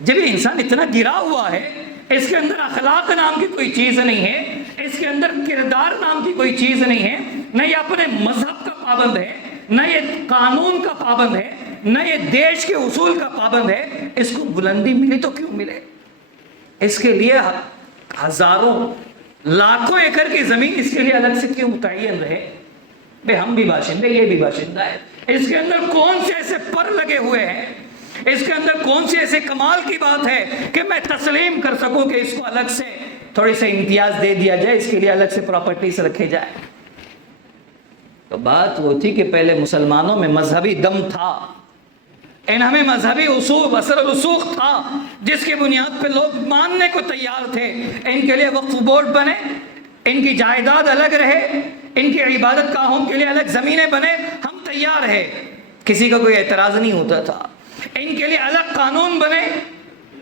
جب یہ انسان اتنا گرا ہوا ہے، اس کے اندر اخلاق نام کی کوئی چیز نہیں ہے، اس کے اندر کردار نام کی کوئی چیز نہیں ہے، نہ یہ اپنے مذہب کا پابند ہے، نہ یہ قانون کا پابند ہے، نہ یہ دیش کے اصول کا پابند ہے، اس کو بلندی ملی تو کیوں ملے؟ اس کے لیے ہزاروں لاکھوں ایکڑ کی زمین اس کے لیے الگ سے کیوں متعین رہے؟ بے ہم بھی باشندے، یہ بھی باشندہ ہے، اس کے اندر کون سے ایسے پر لگے ہوئے ہیں، اس کے اندر کون سی ایسے کمال کی بات ہے کہ میں تسلیم کر سکوں کہ اس کو الگ سے تھوڑی سا امتیاز دے دیا جائے، اس کے لیے الگ سے پراپرٹیز رکھے جائے؟ تو بات وہ تھی کہ پہلے مسلمانوں میں مذہبی دم تھا، ان ہمیں مذہبی اصول، اثر و رسوخ تھا، جس کی بنیاد پہ لوگ ماننے کو تیار تھے، ان کے لیے وقف بورڈ بنے، ان کی جائیداد الگ رہے، ان کی عبادت گاہوں کے لیے الگ زمینیں بنے، ہم تیار ہیں، کسی کا کوئی اعتراض نہیں ہوتا تھا، ان کے لیے الگ قانون بنے،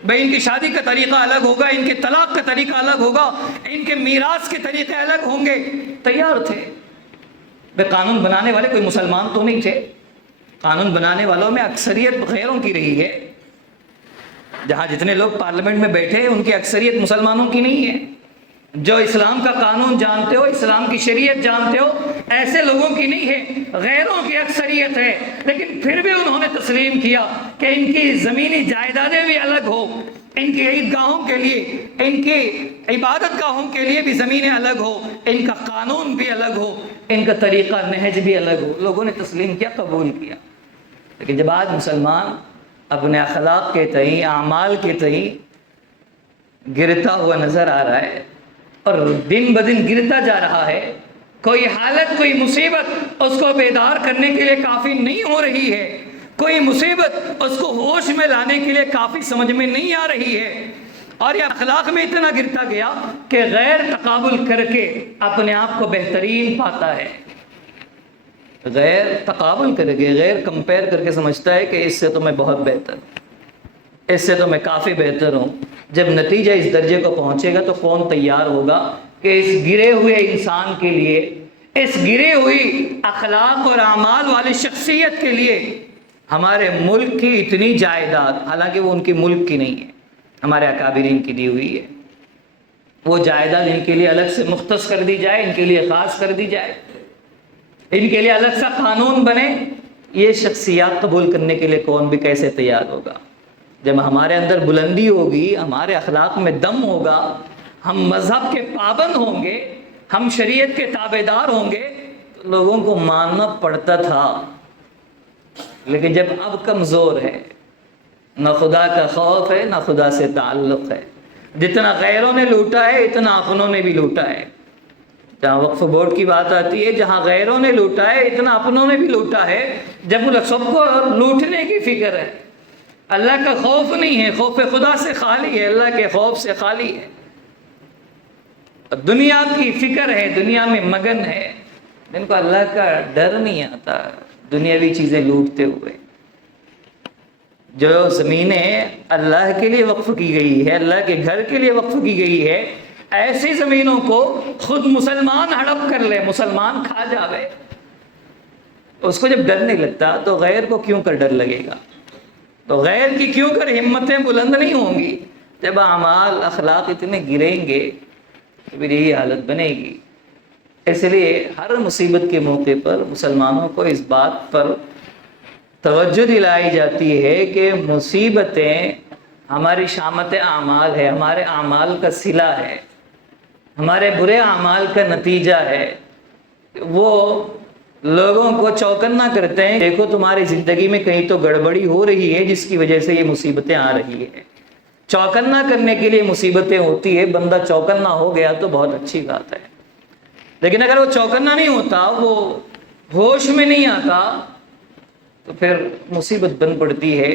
بھائی ان کی شادی کا طریقہ الگ ہوگا، ان کے طلاق کا طریقہ الگ ہوگا، ان کے میراث کے طریقے الگ ہوں گے، تیار تھے۔ بھائی قانون بنانے والے کوئی مسلمان تو نہیں تھے، قانون بنانے والوں میں اکثریت غیروں کی رہی ہے۔ جہاں جتنے لوگ پارلیمنٹ میں بیٹھے ہیں ان کی اکثریت مسلمانوں کی نہیں ہے۔ جو اسلام کا قانون جانتے ہو، اسلام کی شریعت جانتے ہو، ایسے لوگوں کی نہیں ہے، غیروں کی اکثریت ہے۔ لیکن پھر بھی انہوں نے تسلیم کیا کہ ان کی زمینی جائیدادیں بھی الگ ہو، ان کی عیدگاہوں کے لیے، ان کی عبادت گاہوں کے لیے بھی زمینیں الگ ہو، ان کا قانون بھی الگ ہو، ان کا طریقہ نہج بھی الگ ہو۔ لوگوں نے تسلیم کیا، قبول کیا۔ لیکن جب آج مسلمان اپنے اخلاق کے تئیں، اعمال کے تئیں گرتا ہوا نظر آ رہا ہے اور دن بدن گرتا جا رہا ہے، کوئی حالت، کوئی مصیبت اس کو بیدار کرنے کے لیے کافی نہیں ہو رہی ہے، کوئی مصیبت اس کو ہوش میں لانے کے لیے کافی سمجھ میں نہیں آ رہی ہے، اور یہ اخلاق میں اتنا گرتا گیا کہ غیر تقابل کر کے اپنے آپ کو بہترین پاتا ہے۔ غیر تقابل کر کے، غیر کمپیئر کر کے سمجھتا ہے کہ اس سے تو میں بہت بہتر ہوں، اس سے تو میں کافی بہتر ہوں۔ جب نتیجہ اس درجے کو پہنچے گا تو کون تیار ہوگا کہ اس گرے ہوئے انسان کے لیے، اس گرے ہوئی اخلاق اور اعمال والی شخصیت کے لیے ہمارے ملک کی اتنی جائیداد، حالانکہ وہ ان کی ملک کی نہیں ہے، ہمارے اکابرین کی دی ہوئی ہے، وہ جائیداد ان کے لیے الگ سے مختص کر دی جائے، ان کے لیے خاص کر دی جائے، ان کے لیے الگ سا قانون بنے، یہ شخصیات قبول کرنے کے لیے کون بھی کیسے تیار ہوگا؟ جب ہمارے اندر بلندی ہوگی، ہمارے اخلاق میں دم ہوگا، ہم مذہب کے پابند ہوں گے، ہم شریعت کے تابعدار ہوں گے، تو لوگوں کو ماننا پڑتا تھا۔ لیکن جب اب کمزور ہے، نہ خدا کا خوف ہے، نہ خدا سے تعلق ہے، جتنا غیروں نے لوٹا ہے اتنا اپنوں نے بھی لوٹا ہے۔ جہاں وقف بورڈ کی بات آتی ہے، جہاں غیروں نے لوٹا ہے اتنا اپنوں نے بھی لوٹا ہے۔ جب وہ سب کو لوٹنے کی فکر ہے، اللہ کا خوف نہیں ہے، خوف خدا سے خالی ہے، اللہ کے خوف سے خالی ہے، دنیا کی فکر ہے، دنیا میں مگن ہے، جن کو اللہ کا ڈر نہیں آتا دنیاوی چیزیں لوٹتے ہوئے۔ جو زمینیں اللہ کے لیے وقف کی گئی ہے، اللہ کے گھر کے لیے وقف کی گئی ہے، ایسی زمینوں کو خود مسلمان ہڑپ کر لے، مسلمان کھا جاوے، اس کو جب ڈر نہیں لگتا تو غیر کو کیوں کر ڈر لگے گا؟ تو غیر کی کیوں کر ہمتیں بلند نہیں ہوں گی؟ جب اعمال، اخلاق اتنے گریں گے تو پھر یہی حالت بنے گی۔ اس لیے ہر مصیبت کے موقع پر مسلمانوں کو اس بات پر توجہ دلائی جاتی ہے کہ مصیبتیں ہماری شامت اعمال ہے، ہمارے اعمال کا صلہ ہے، ہمارے برے اعمال کا نتیجہ ہے۔ وہ لوگوں کو چوکنا کرتے ہیں، دیکھو تمہاری زندگی میں کہیں تو گڑبڑی ہو رہی ہے جس کی وجہ سے یہ مصیبتیں آ رہی ہیں۔ چوکنا کرنے کے لیے مصیبتیں ہوتی ہے، بندہ چوکنا ہو گیا تو بہت اچھی بات ہے، لیکن اگر وہ چوکنا نہیں ہوتا، وہ ہوش میں نہیں آتا، تو پھر مصیبت بن پڑتی ہے۔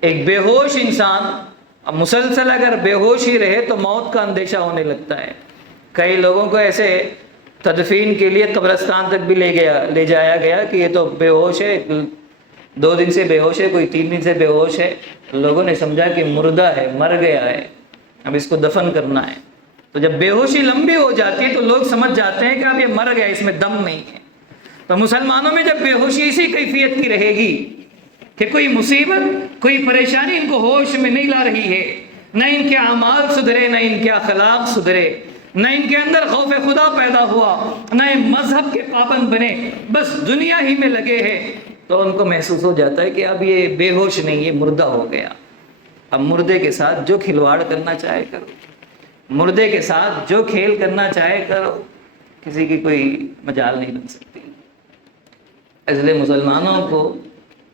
ایک بے ہوش انسان اب مسلسل اگر بے ہوش ہی رہے تو موت کا اندیشہ ہونے لگتا ہے۔ کئی لوگوں کو ایسے تدفین کے لیے قبرستان تک بھی لے جایا گیا کہ یہ تو بے ہوش ہے، 2 دن سے بے ہوش ہے، کوئی 3 دن سے بے ہوش ہے، لوگوں نے سمجھا کہ مردہ ہے، مر گیا ہے، اب اس کو دفن کرنا ہے۔ تو جب بے ہوشی لمبی ہو جاتی ہے تو لوگ سمجھ جاتے ہیں کہ اب یہ مر گیا، اس میں دم نہیں ہے۔ تو مسلمانوں میں جب بے ہوشی اسی کیفیت کی رہے گی کہ کوئی مصیبت، کوئی پریشانی ان کو ہوش میں نہیں لا رہی ہے، نہ ان کے اعمال سدھرے، نہ ان کے اخلاق سدھرے، نہ ان کے اندر خوف خدا پیدا ہوا، نہ مذہب کے پابند بنے، بس دنیا ہی میں لگے ہیں، تو ان کو محسوس ہو جاتا ہے کہ اب یہ بے ہوش نہیں، یہ مردہ ہو گیا۔ اب مردے کے ساتھ جو کھلواڑ کرنا چاہے کرو، مردے کے ساتھ جو کھیل کرنا چاہے کرو، کسی کی کوئی مجال نہیں بن سکتی۔ اس لیے مسلمانوں کو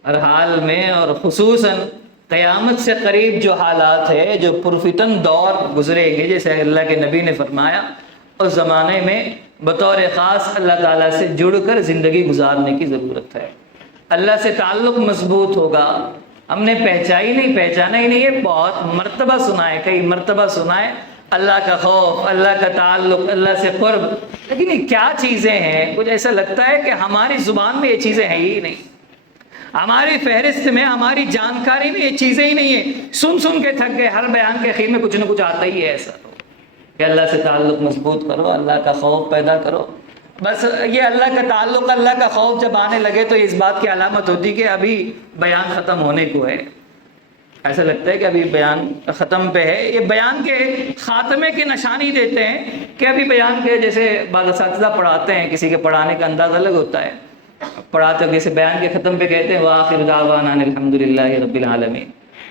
ہر حال میں اور خصوصاً قیامت سے قریب جو حالات ہے، جو پرفتن دور گزرے گے، جیسے اللہ کے نبی نے فرمایا، اس زمانے میں بطور خاص اللہ تعالیٰ سے جڑ کر زندگی گزارنے کی ضرورت ہے۔ اللہ سے تعلق مضبوط ہوگا۔ ہم نے پہچانا ہی نہیں ہے، بہت مرتبہ سنا ہے، کئی مرتبہ سنا ہے، اللہ کا خوف، اللہ کا تعلق، اللہ سے قرب، لیکن یہ کیا چیزیں ہیں؟ کچھ ایسا لگتا ہے کہ ہماری زبان میں یہ چیزیں ہیں ہی نہیں۔ ہماری فہرست میں، ہماری جانکاری میں یہ چیزیں ہی نہیں ہیں. سن کے تھک گئے. ہر بیان کے اخیر میں کچھ نہ کچھ آتا ہی ہے ایسا کہ اللہ سے تعلق مضبوط کرو، اللہ کا خوف پیدا کرو. بس یہ اللہ کا تعلق، اللہ کا خوف جب آنے لگے تو اس بات کی علامت ہوتی کہ ابھی بیان ختم ہونے کو ہے. ایسا لگتا ہے کہ ابھی بیان ختم پہ ہے. یہ بیان کے خاتمے کی نشانی دیتے ہیں کہ ابھی بیان کے، جیسے بعض اساتذہ پڑھاتے ہیں، کسی کے پڑھانے کا انداز الگ ہوتا ہے. پڑھاتے ہو کسی بیان کے ختم پہ کہتے ہیں وآخر دعوانا ان الحمدللہ رب العالمین.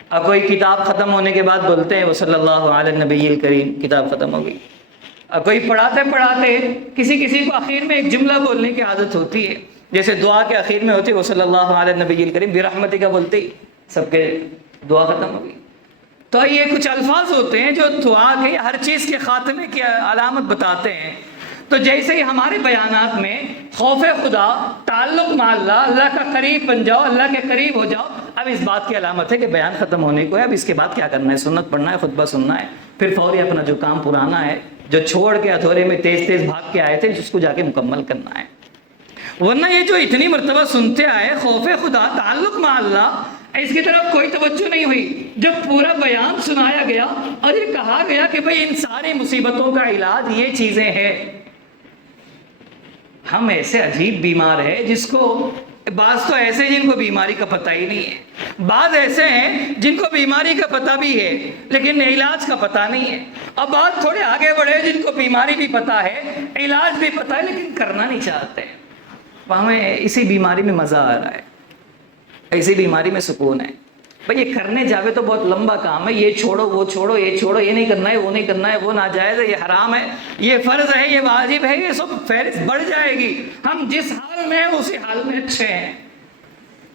اب کوئی کتاب ختم ہونے کے بعد بولتے ہیں صلی اللہ علی النبی الکریم، کتاب ختم ہو گئی. اب کوئی پڑھاتے کسی کو آخر میں ایک جملہ بولنے کی عادت ہوتی ہے، جیسے دعا کے آخر میں ہوتی ہے وہ صلی اللہ علی النبی الکریم برحمتک بولتے ہی سب کے دعا ختم ہو گئی. تو یہ کچھ الفاظ ہوتے ہیں جو دعا کے ہر چیز کے خاتمے کی علامت بتاتے ہیں. تو جیسے ہی ہمارے بیانات میں خوف خدا، تعلق مع اللہ، اللہ کا قریب بن جاؤ، اللہ کے قریب ہو جاؤ، اب اس بات کی علامت ہے کہ بیان ختم ہونے کو ہے. اب اس کے بعد کیا کرنا ہے؟ سنت پڑھنا ہے، خطبہ سننا ہے، پھر فوری اپنا جو کام پرانا ہے، جو چھوڑ کے ادھورے میں تیز بھاگ کے آئے تھے، اس کو جا کے مکمل کرنا ہے. ورنہ یہ جو اتنی مرتبہ سنتے آئے خوف خدا، تعلق مع اللہ، اس کی طرف کوئی توجہ نہیں ہوئی. جب پورا بیان سنایا گیا اور یہ کہا گیا کہ بھئی ان ساری مصیبتوں کا علاج یہ چیزیں ہیں. ہم ایسے عجیب بیمار ہیں جس کو، بعض تو ایسے جن کو بیماری کا پتہ ہی نہیں ہے، بعض ایسے ہیں جن کو بیماری کا پتہ بھی ہے لیکن علاج کا پتہ نہیں ہے، اور بعض تھوڑے آگے بڑھے جن کو بیماری بھی پتہ ہے، علاج بھی پتہ ہے لیکن کرنا نہیں چاہتے. ہمیں اسی بیماری میں مزہ آ رہا ہے، اسی بیماری میں سکون ہے. بھئی یہ کرنے جاوے تو بہت لمبا کام ہے، یہ چھوڑو وہ چھوڑو، یہ چھوڑو، یہ نہیں کرنا ہے، وہ نہیں کرنا ہے، وہ ناجائز ہے، یہ حرام ہے، یہ فرض ہے، یہ واجب ہے، یہ سب فہرست بڑھ جائے گی. ہم جس حال میں ہیں اسی حال میں اچھے ہیں.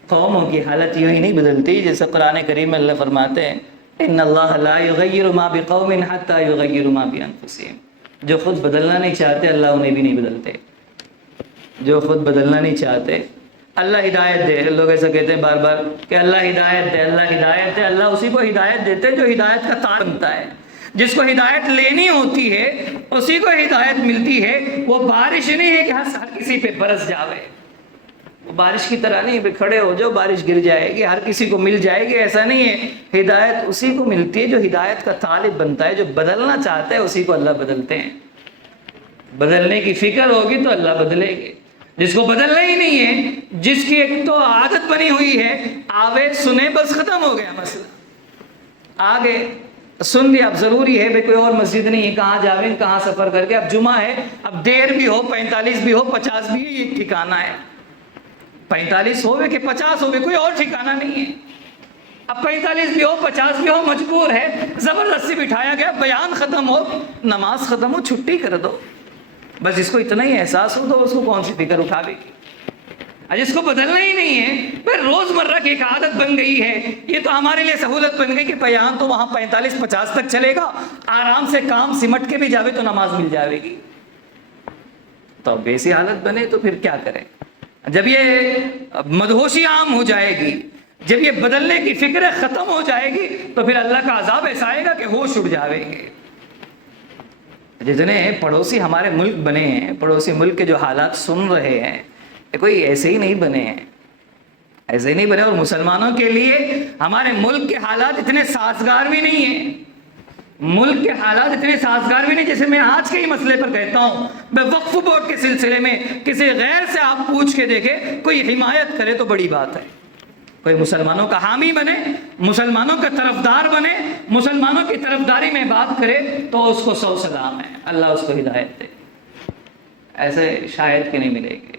قوموں کی حالت یوں ہی نہیں بدلتی، جیسے قرآن کریم میں اللہ فرماتے ہیں ان اللہ لا یغیر ما بقوم حتی یغیروا ما بانفسہم. جو خود بدلنا نہیں چاہتے اللہ انہیں بھی نہیں بدلتے. جو خود بدلنا نہیں چاہتے اللہ ہدایت دے. لوگ ایسا کہتے ہیں بار بار کہ اللہ ہدایت دے، اللہ ہدایت دے. اللہ اسی کو ہدایت دیتے جو ہدایت کا تابع بنتا ہے. جس کو ہدایت لینی ہوتی ہے اسی کو ہدایت ملتی ہے. وہ بارش نہیں ہے کہ ہر کسی پہ برس جاوے. وہ بارش کی طرح نہیں، کھڑے ہو جو بارش گر جائے گی، ہر کسی کو مل جائے گی، ایسا نہیں ہے. ہدایت اسی کو ملتی ہے جو ہدایت کا طالب بنتا ہے. جو بدلنا چاہتا ہے اسی کو اللہ بدلتے ہیں. بدلنے کی فکر ہوگی تو اللہ بدلے گی. جس کو بدلنا ہی نہیں ہے، جس کی ایک تو عادت بنی ہوئی ہے آوے سنے بس ختم ہو گیا مسئلہ. آگے سن لیا، اب ضروری ہے، بھئی کوئی اور مسجد نہیں ہے، کہاں جاویں، کہاں سفر کر کے، اب جمعہ ہے، اب دیر بھی ہو، 45 بھی ہو، 50 بھی ہے، یہ ٹھکانہ ہے. 45 ہوئے کہ 50 ہوئے کوئی اور ٹھکانہ نہیں ہے. اب 45 بھی ہو 50 بھی ہو مجبور ہے، زبردستی بٹھایا گیا. بیان ختم ہو، نماز ختم ہو، چھٹی کر دو. بس جس کو اتنا ہی احساس ہو تو اس کو کون سی فکر اٹھاوے گی. جس کو بدلنا ہی نہیں ہے، پھر روزمرہ کی ایک عادت بن گئی ہے. یہ تو ہمارے لیے سہولت بن گئی کہ بیان تو وہاں 45-50 تک چلے گا، آرام سے کام سمٹ کے بھی جاوے تو نماز مل جاوے گی. تو اب ایسی حالت بنے تو پھر کیا کریں؟ جب یہ مدہوشی عام ہو جائے گی، جب یہ بدلنے کی فکر ختم ہو جائے گی تو پھر اللہ کا عذاب ایسا آئے گا کہ ہوش اڑ جاویں گے. جتنے پڑوسی ہمارے ملک بنے ہیں، پڑوسی ملک کے جو حالات سن رہے ہیں، کوئی ایسے ہی نہیں بنے ہیں، ایسے ہی نہیں بنے. اور مسلمانوں کے لیے ہمارے ملک کے حالات اتنے سازگار بھی نہیں ہیں. ملک کے حالات اتنے سازگار بھی نہیں. جیسے میں آج کے ہی مسئلے پر کہتا ہوں، میں وقف بورڈ کے سلسلے میں کسی غیر سے آپ پوچھ کے دیکھیں، کوئی حمایت کرے تو بڑی بات ہے. کوئی مسلمانوں کا حامی بنے، مسلمانوں کا طرفدار بنے، مسلمانوں کی طرفداری میں بات کرے تو اس کو 100 سلام ہے، اللہ اس کو ہدایت دے. ایسے شاید کہ نہیں ملے گی.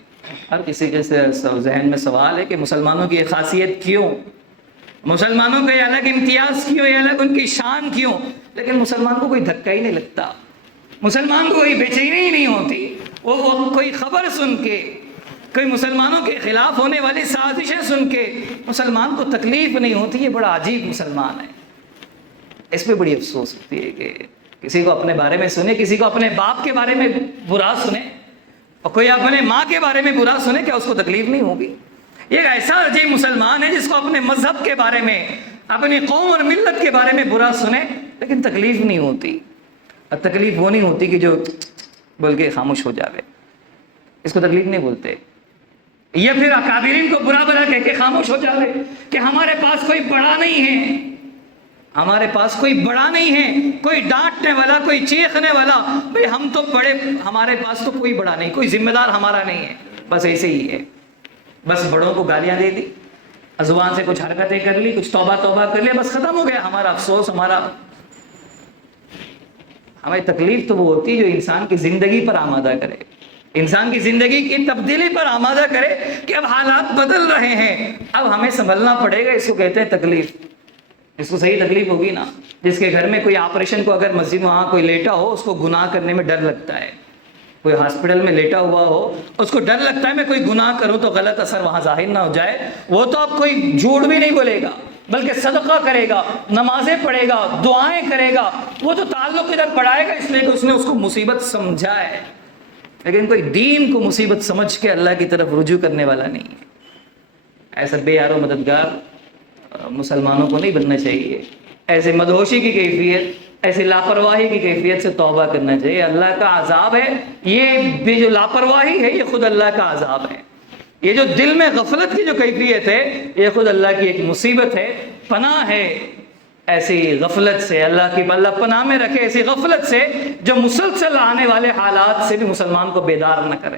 ہر کسی کے ذہن میں سوال ہے کہ مسلمانوں کی یہ خاصیت کیوں، مسلمانوں کا یہ الگ امتیاز کیوں، یہ الگ ان کی شان کیوں. لیکن مسلمان کو کوئی دھکا ہی نہیں لگتا، مسلمان کو کوئی بے چینی ہی نہیں ہوتی. وہ کوئی خبر سن کے، کوئی مسلمانوں کے خلاف ہونے والی سازشیں سن کے مسلمان کو تکلیف نہیں ہوتی. یہ بڑا عجیب مسلمان ہے. اس پہ بڑی افسوس ہوتی ہے کہ کسی کو اپنے بارے میں سنے، کسی کو اپنے باپ کے بارے میں برا سنے، اور کوئی اپنے ماں کے بارے میں برا سنے، کیا اس کو تکلیف نہیں ہوگی؟ یہ ایسا عجیب مسلمان ہے جس کو اپنے مذہب کے بارے میں، اپنی قوم اور ملت کے بارے میں برا سنے لیکن تکلیف نہیں ہوتی. اور تکلیف وہ نہیں ہوتی کہ جو بول کے خاموش ہو جاوے، اس کو تکلیف نہیں بولتے. یا پھر اکابرین کو برا بھلا کہہ کے خاموش ہو جاوے کہ ہمارے پاس کوئی بڑا نہیں ہے، ہمارے پاس کوئی بڑا نہیں ہے، کوئی ڈانٹنے والا، کوئی چیخنے والا، بھئی ہم تو بڑے، ہمارے پاس تو کوئی بڑا نہیں، کوئی ذمہ دار ہمارا نہیں ہے، بس ایسے ہی ہے، بس بڑوں کو گالیاں دے دی، زبان سے کچھ حرکتیں کر لی، کچھ توبہ کر لیا، بس ختم ہو گیا ہمارا افسوس، ہماری تکلیف تو وہ ہوتی ہے جو انسان کی زندگی پر آمادہ کرے، انسان کی زندگی کی تبدیلی پر آمادہ کرے کہ اب حالات بدل رہے ہیں، اب ہمیں سنبھلنا پڑے گا، اس کو کہتے ہیں تکلیف۔ اس کو صحیح تکلیف ہوگی نا، جس کے گھر میں کوئی آپریشن کو اگر مسجد میں وہاں کوئی لیٹا ہو، اس کو گناہ کرنے میں ڈر لگتا ہے، کوئی ہاسپٹل میں لیٹا ہوا ہو، اس کو ڈر لگتا ہے میں کوئی گناہ کروں تو غلط اثر وہاں ظاہر نہ ہو جائے، وہ تو اب کوئی جھوٹ بھی نہیں بولے گا، بلکہ صدقہ کرے گا، نمازیں پڑھے گا، دعائیں کرے گا، وہ تو تعلق ادھر بڑھائے گا، اس لیے کہ اس نے اس کو مصیبت سمجھا ہے، لیکن کوئی دین کو مصیبت سمجھ کے اللہ کی طرف رجوع کرنے والا نہیں ہے۔ ایسا بے یار و مددگار مسلمانوں کو نہیں بننا چاہیے، ایسے مدہوشی کی کیفیت، ایسی لاپرواہی کی کیفیت سے توبہ کرنا چاہیے۔ اللہ کا عذاب ہے یہ جو لاپرواہی ہے، یہ خود اللہ کا عذاب ہے، یہ جو دل میں غفلت کی جو کیفیت ہے، یہ خود اللہ کی ایک مصیبت ہے، پناہ ہے ایسی غفلت سے، اللہ پناہ میں رکھے ایسی غفلت سے جو مسلسل آنے والے حالات سے بھی مسلمان کو بیدار نہ کرے۔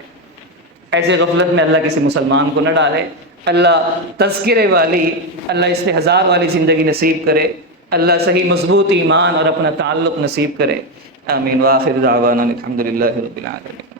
ایسے غفلت میں اللہ کسی مسلمان کو نہ ڈالے۔ اللہ تذکرے والی، اللہ استحضار والی زندگی نصیب کرے، اللہ صحیح مضبوط ایمان اور اپنا تعلق نصیب کرے۔ آمین۔ وآخر دعوانا الحمدللہ رب العالمین۔